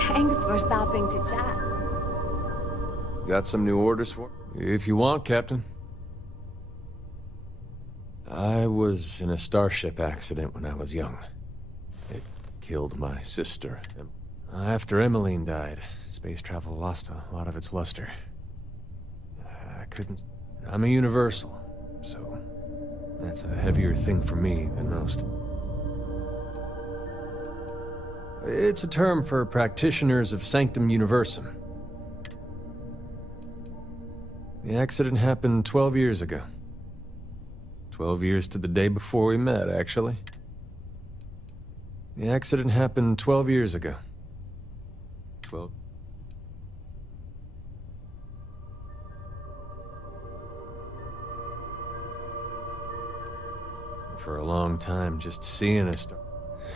Thanks for stopping to chat. Got some new orders for? If you want, Captain. I was in a starship accident when I was young. It killed my sister. After Emmeline died, space travel lost a lot of its luster. I couldn't... I'm a universal, so that's a heavier thing for me than most. It's a term for practitioners of Sanctum Universum. The accident happened 12 years ago. 12 years to the day before we met, actually. The accident happened 12 years ago. 12? For a long time, just seeing us.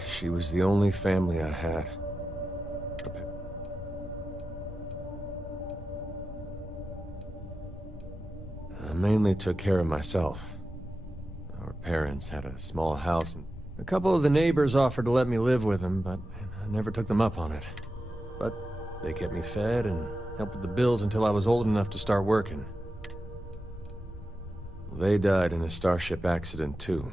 She was the only family I had. I mainly took care of myself. Our parents had a small house, and a couple of the neighbors offered to let me live with them, but I never took them up on it. But they kept me fed and helped with the bills until I was old enough to start working. They died in a Starship accident, too.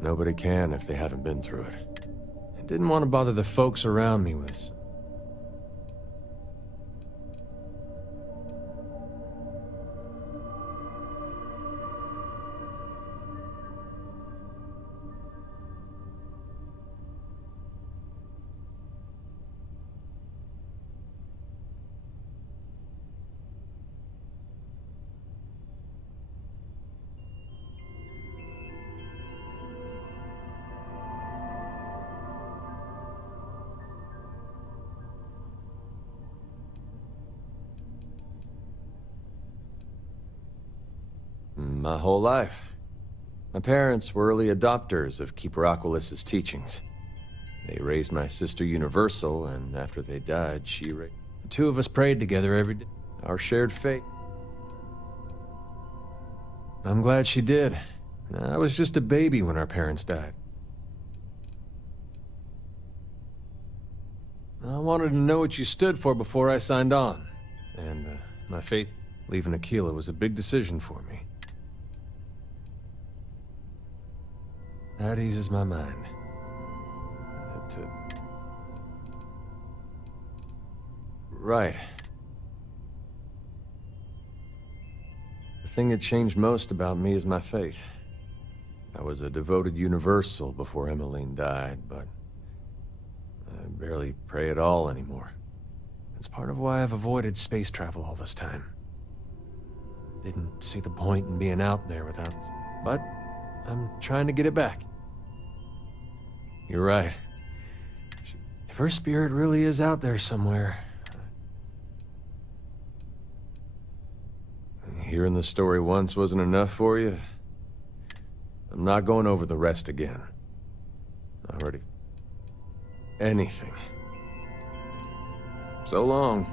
Nobody can if they haven't been through it. I didn't want to bother the folks around me with... My whole life. My parents were early adopters of Keeper Aquilus' teachings. They raised my sister Universal, and after they died, she raised... The two of us prayed together every day. Our shared fate. I'm glad she did. I was just a baby when our parents died. I wanted to know what you stood for before I signed on. And my faith leaving Aquila was a big decision for me. That eases my mind. Right. The thing that changed most about me is my faith. I was a devoted Universal before Emmeline died, but I barely pray at all anymore. It's part of why I've avoided space travel all this time. Didn't see the point in being out there without... But I'm trying to get it back. You're right. If her spirit really is out there somewhere... Hearing the story once wasn't enough for you? I'm not going over the rest again. I already... Anything. So long.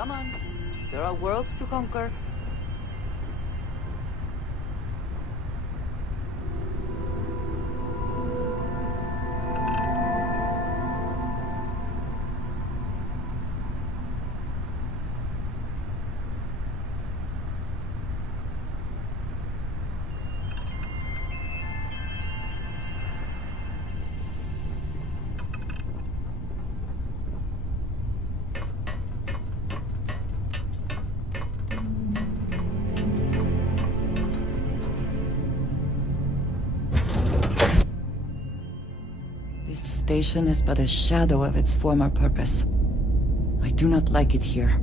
Come on. There are worlds to conquer. This station is but a shadow of its former purpose. I do not like it here.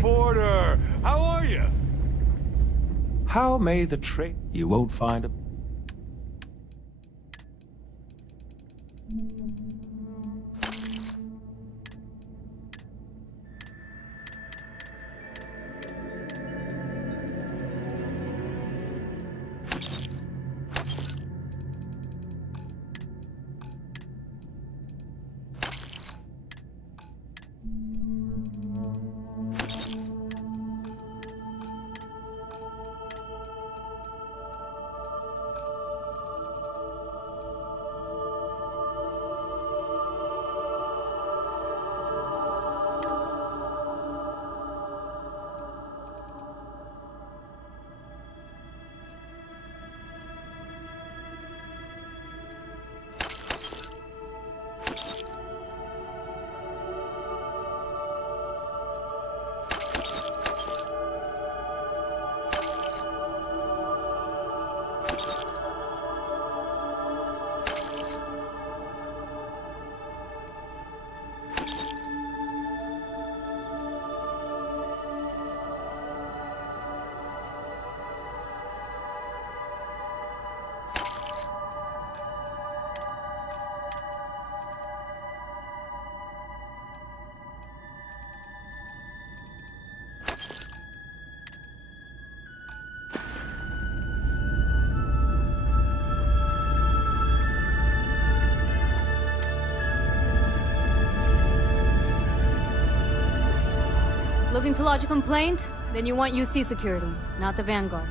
Porter! How are you? How may the trade... You won't find a... Looking to lodge a complaint? Then you want UC security, not the Vanguard.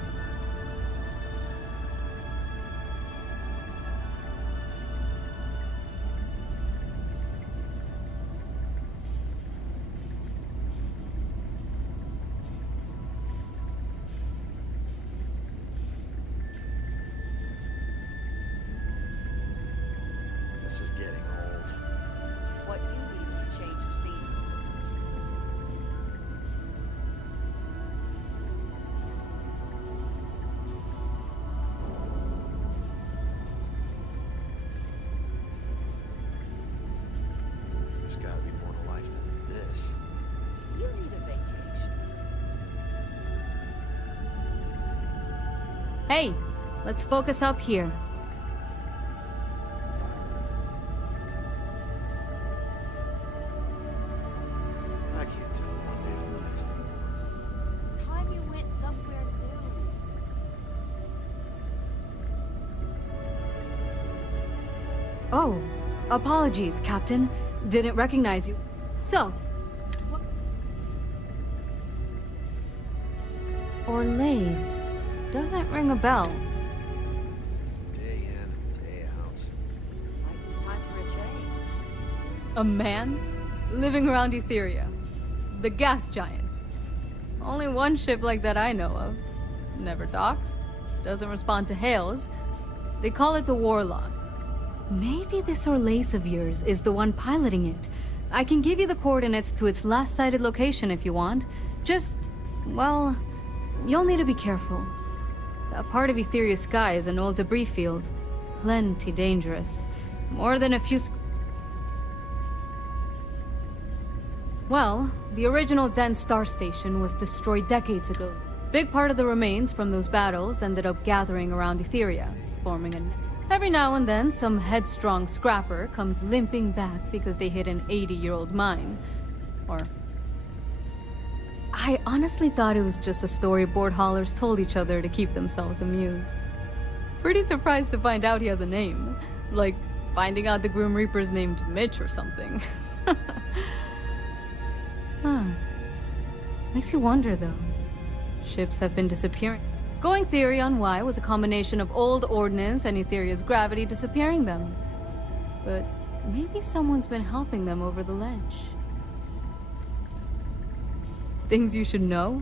This is getting old. What you need is a change of scene. There's gotta be more to life than this. You need a vacation. Hey, let's focus up here. I can't tell one day from the next anymore. Time you went somewhere new. Oh, apologies, Captain. Didn't recognize you. So... Orlaise. Doesn't ring a bell. Day in, day out. Might be time for a change. A man? Living around Etheria. The gas giant. Only one ship like that I know of. Never docks. Doesn't respond to hails. They call it the Warlock. Maybe this Orlaise of yours is the one piloting it. I can give you the coordinates to its last sighted location if you want. Just, well, you'll need to be careful. That part of Etheria's sky is an old debris field. Plenty dangerous. More than a few... Well, the original dense star station was destroyed decades ago. Big part of the remains from those battles ended up gathering around Etheria, forming a... Every now and then, some headstrong scrapper comes limping back because they hit an 80-year-old mine. Or... I honestly thought it was just a story board haulers told each other to keep themselves amused. Pretty surprised to find out he has a name. Like, finding out the Grim Reaper's named Mitch or something. Huh. Makes you wonder, though. Ships have been disappearing. Going theory on why was a combination of old ordnance and Etheria's gravity disappearing them. But maybe someone's been helping them over the ledge. Things you should know?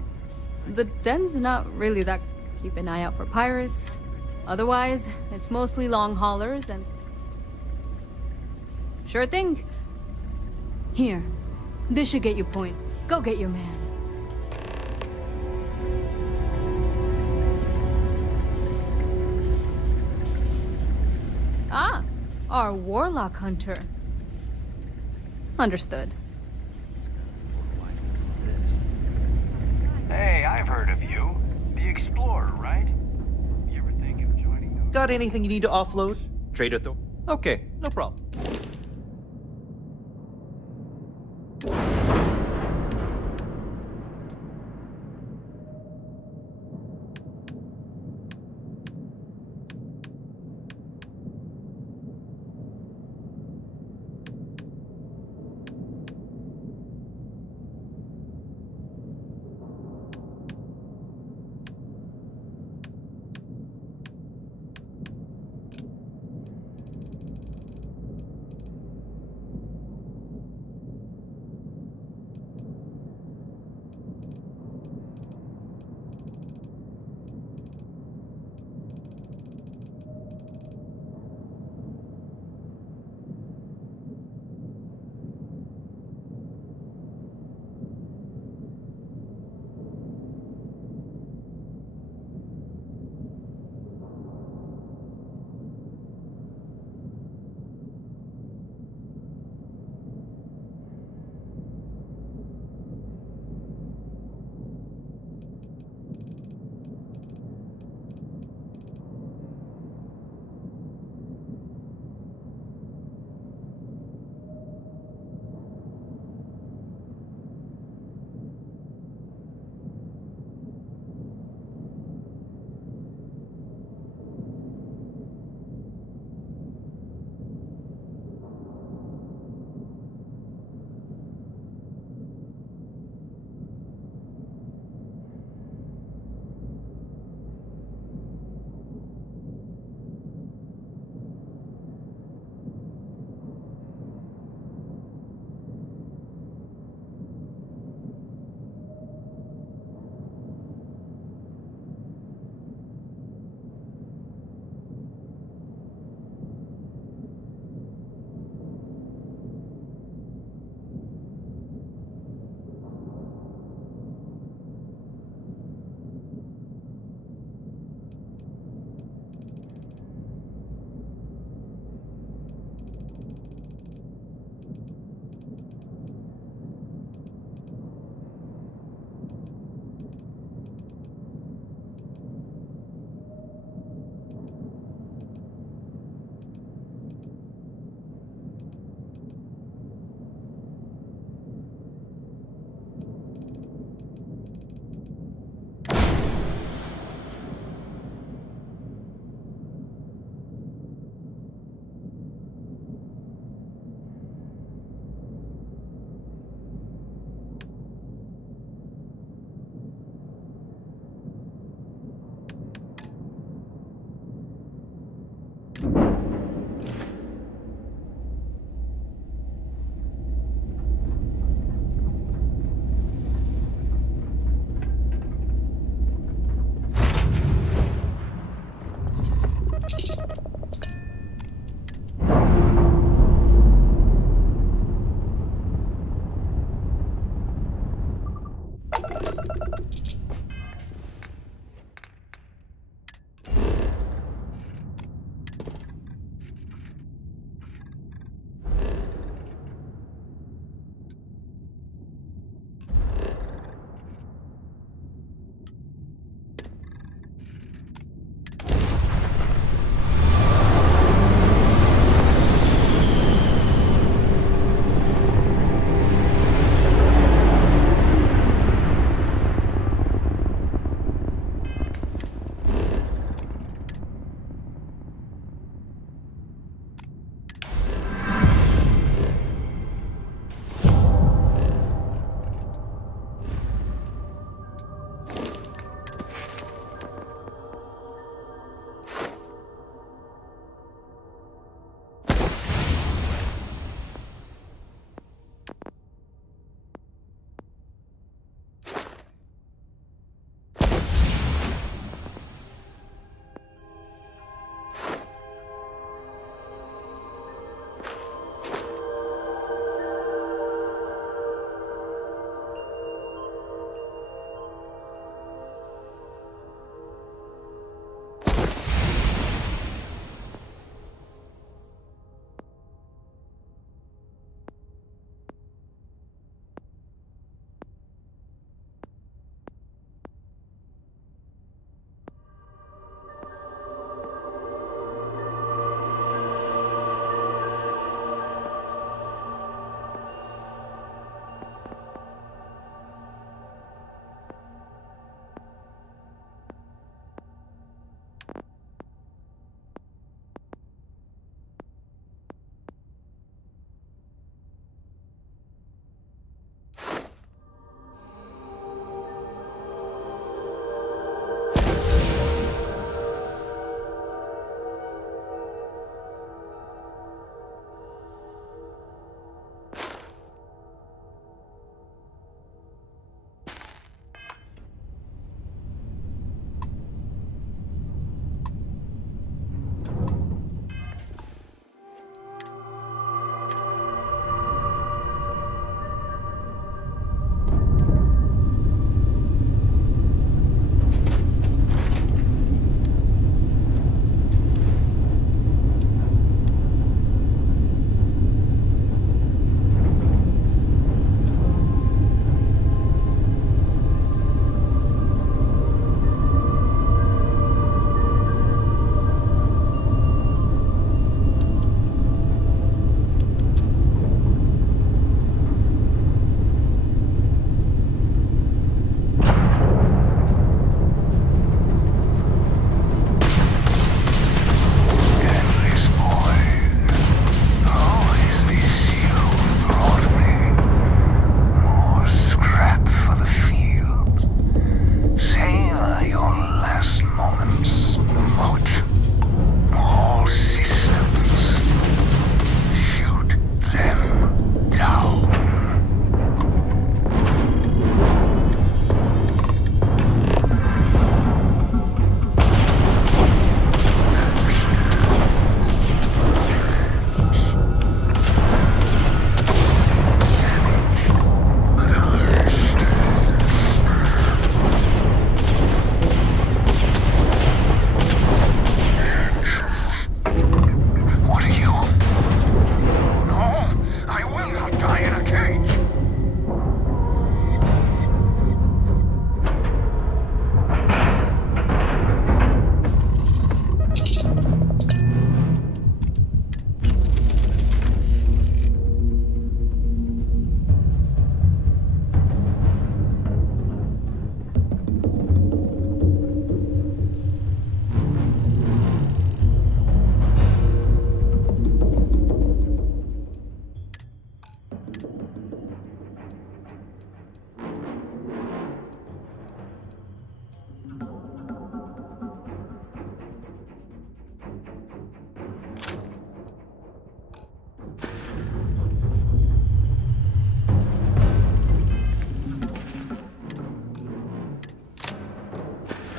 The den's not really that... Keep an eye out for pirates. Otherwise, it's mostly long haulers and... Sure thing. Here. This should get you point. Go get your man. Ah, our warlock hunter. Understood. Hey, I've heard of you. The Explorer, right? You ever think of joining those? Got anything you need to offload? Trader Thor? Okay, no problem.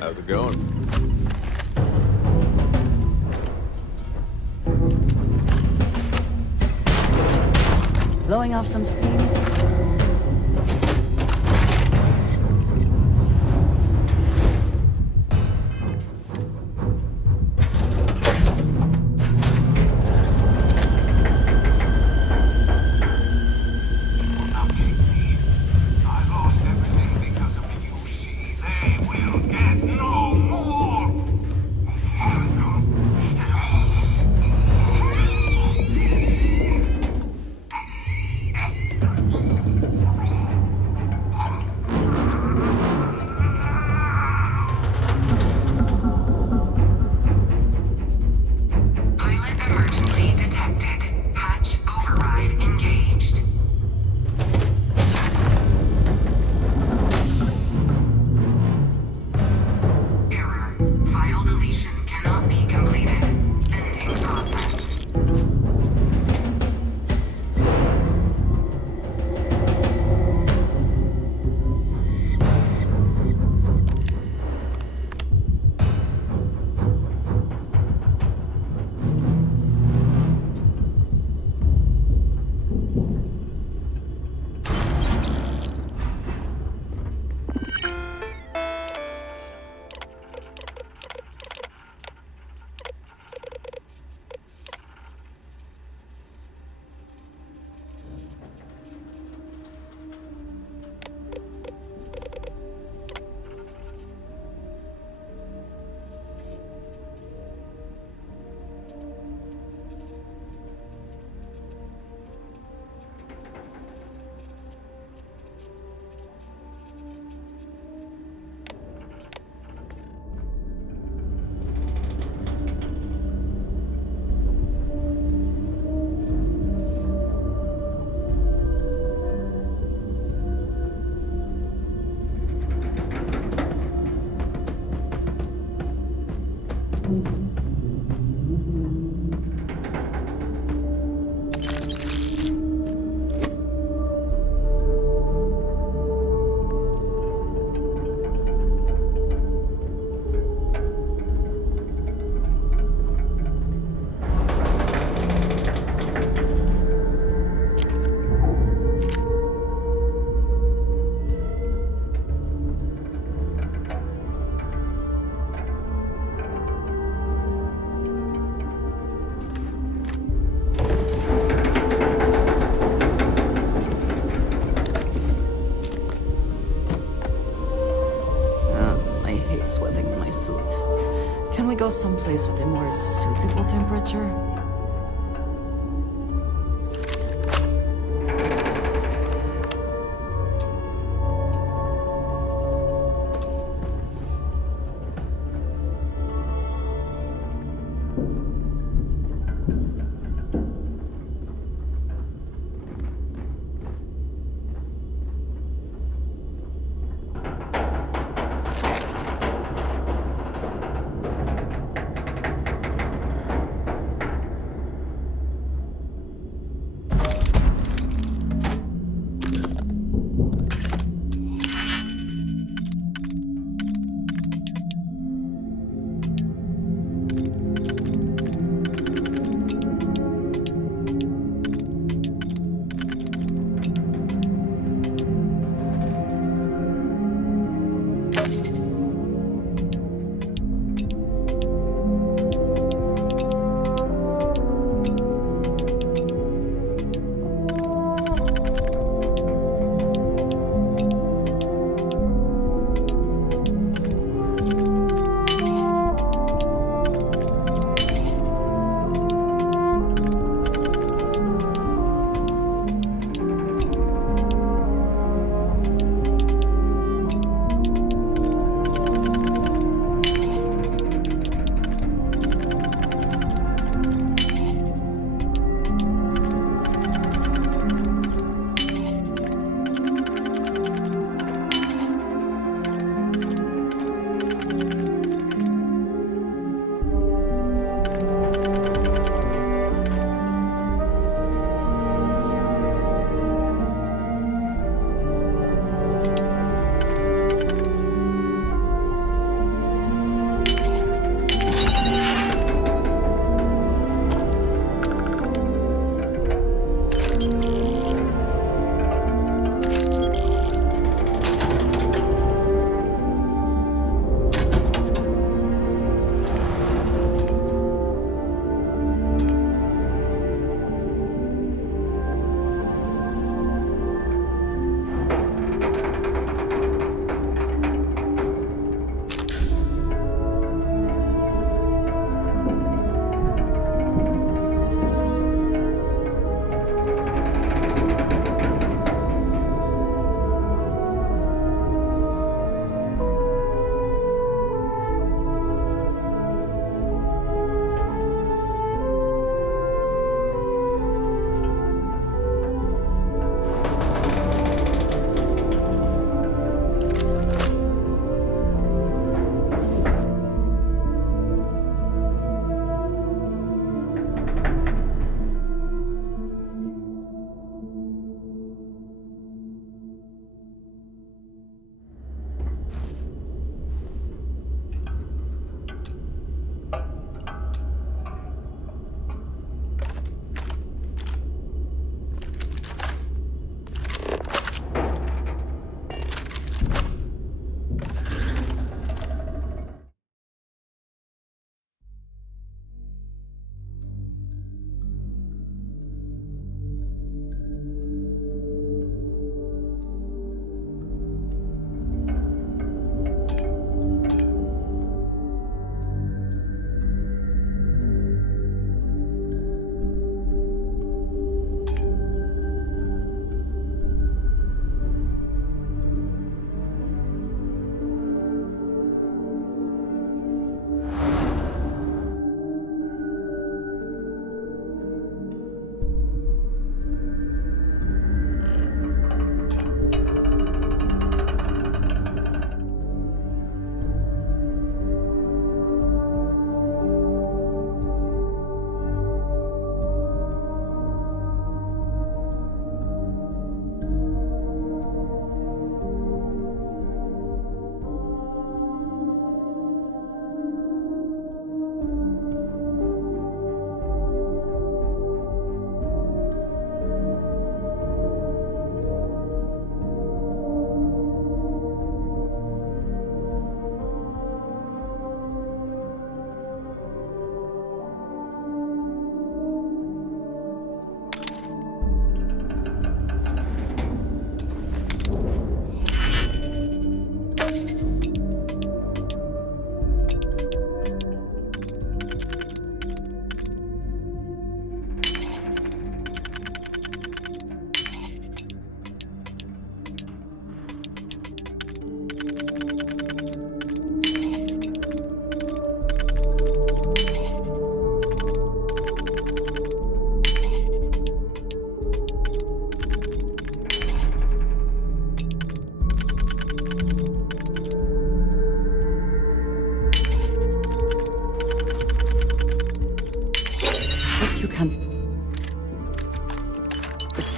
How's it going? Blowing off some steam? Can we go someplace with a more suitable temperature?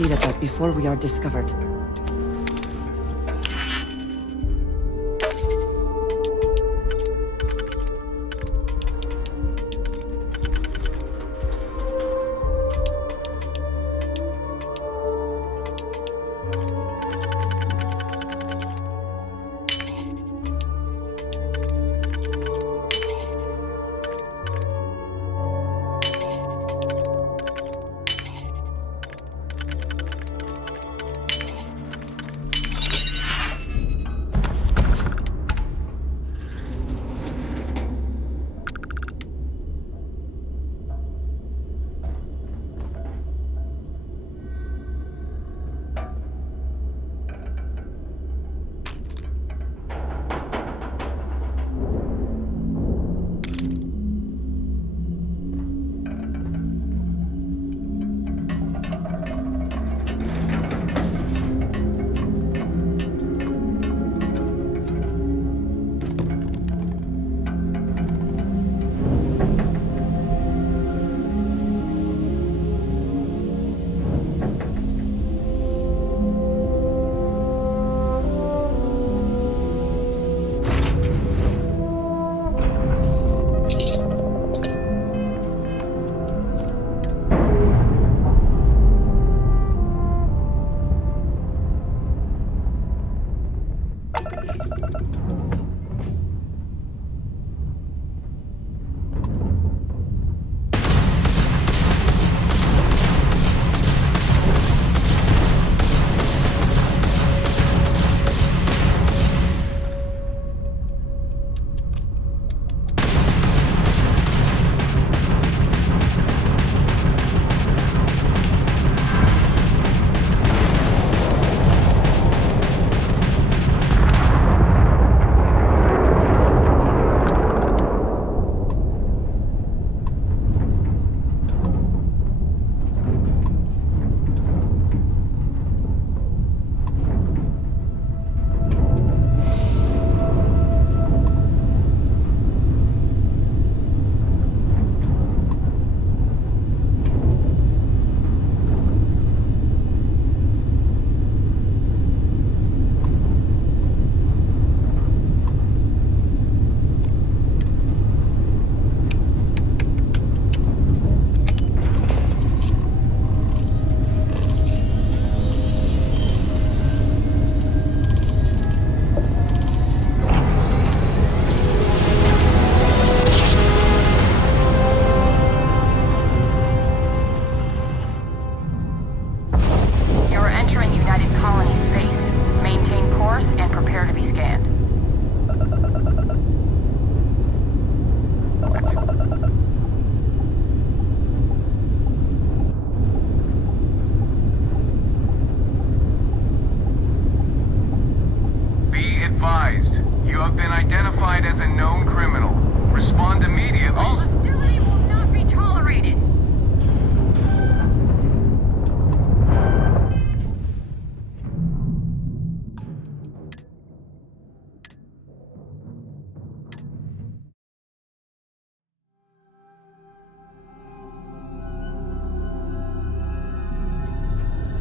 see to that before we are discovered.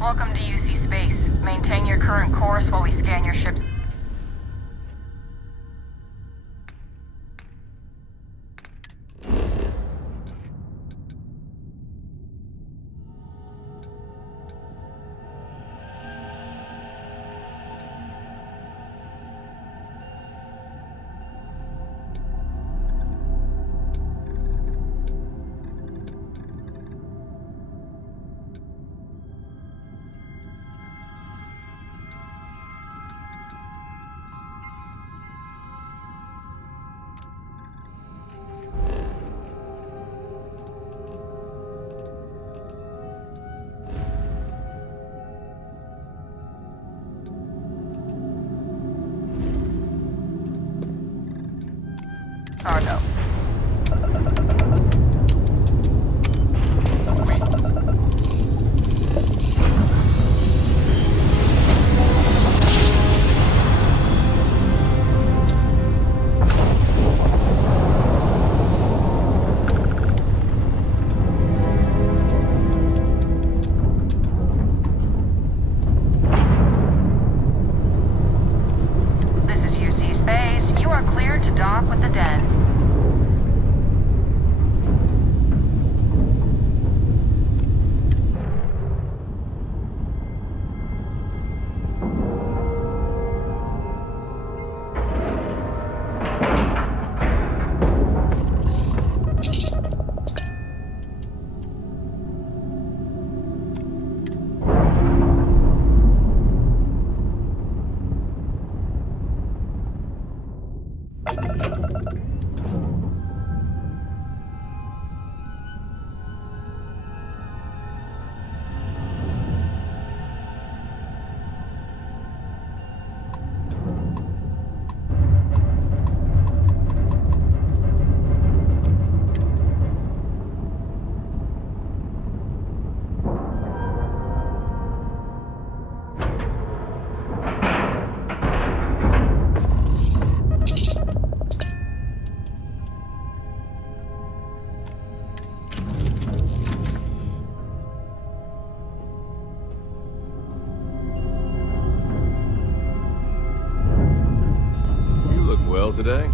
Welcome to UC Space. Maintain your current course while we scan your ship's... Cargo. well today?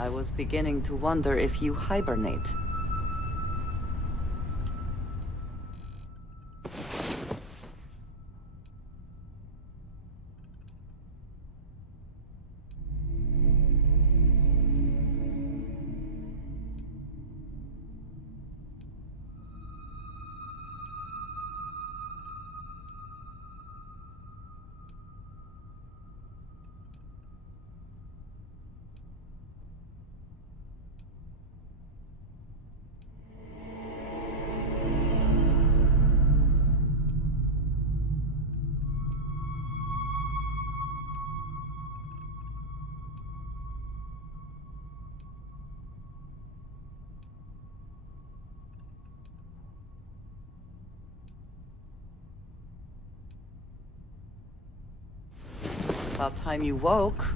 I was beginning to wonder if you hibernate. About time you woke.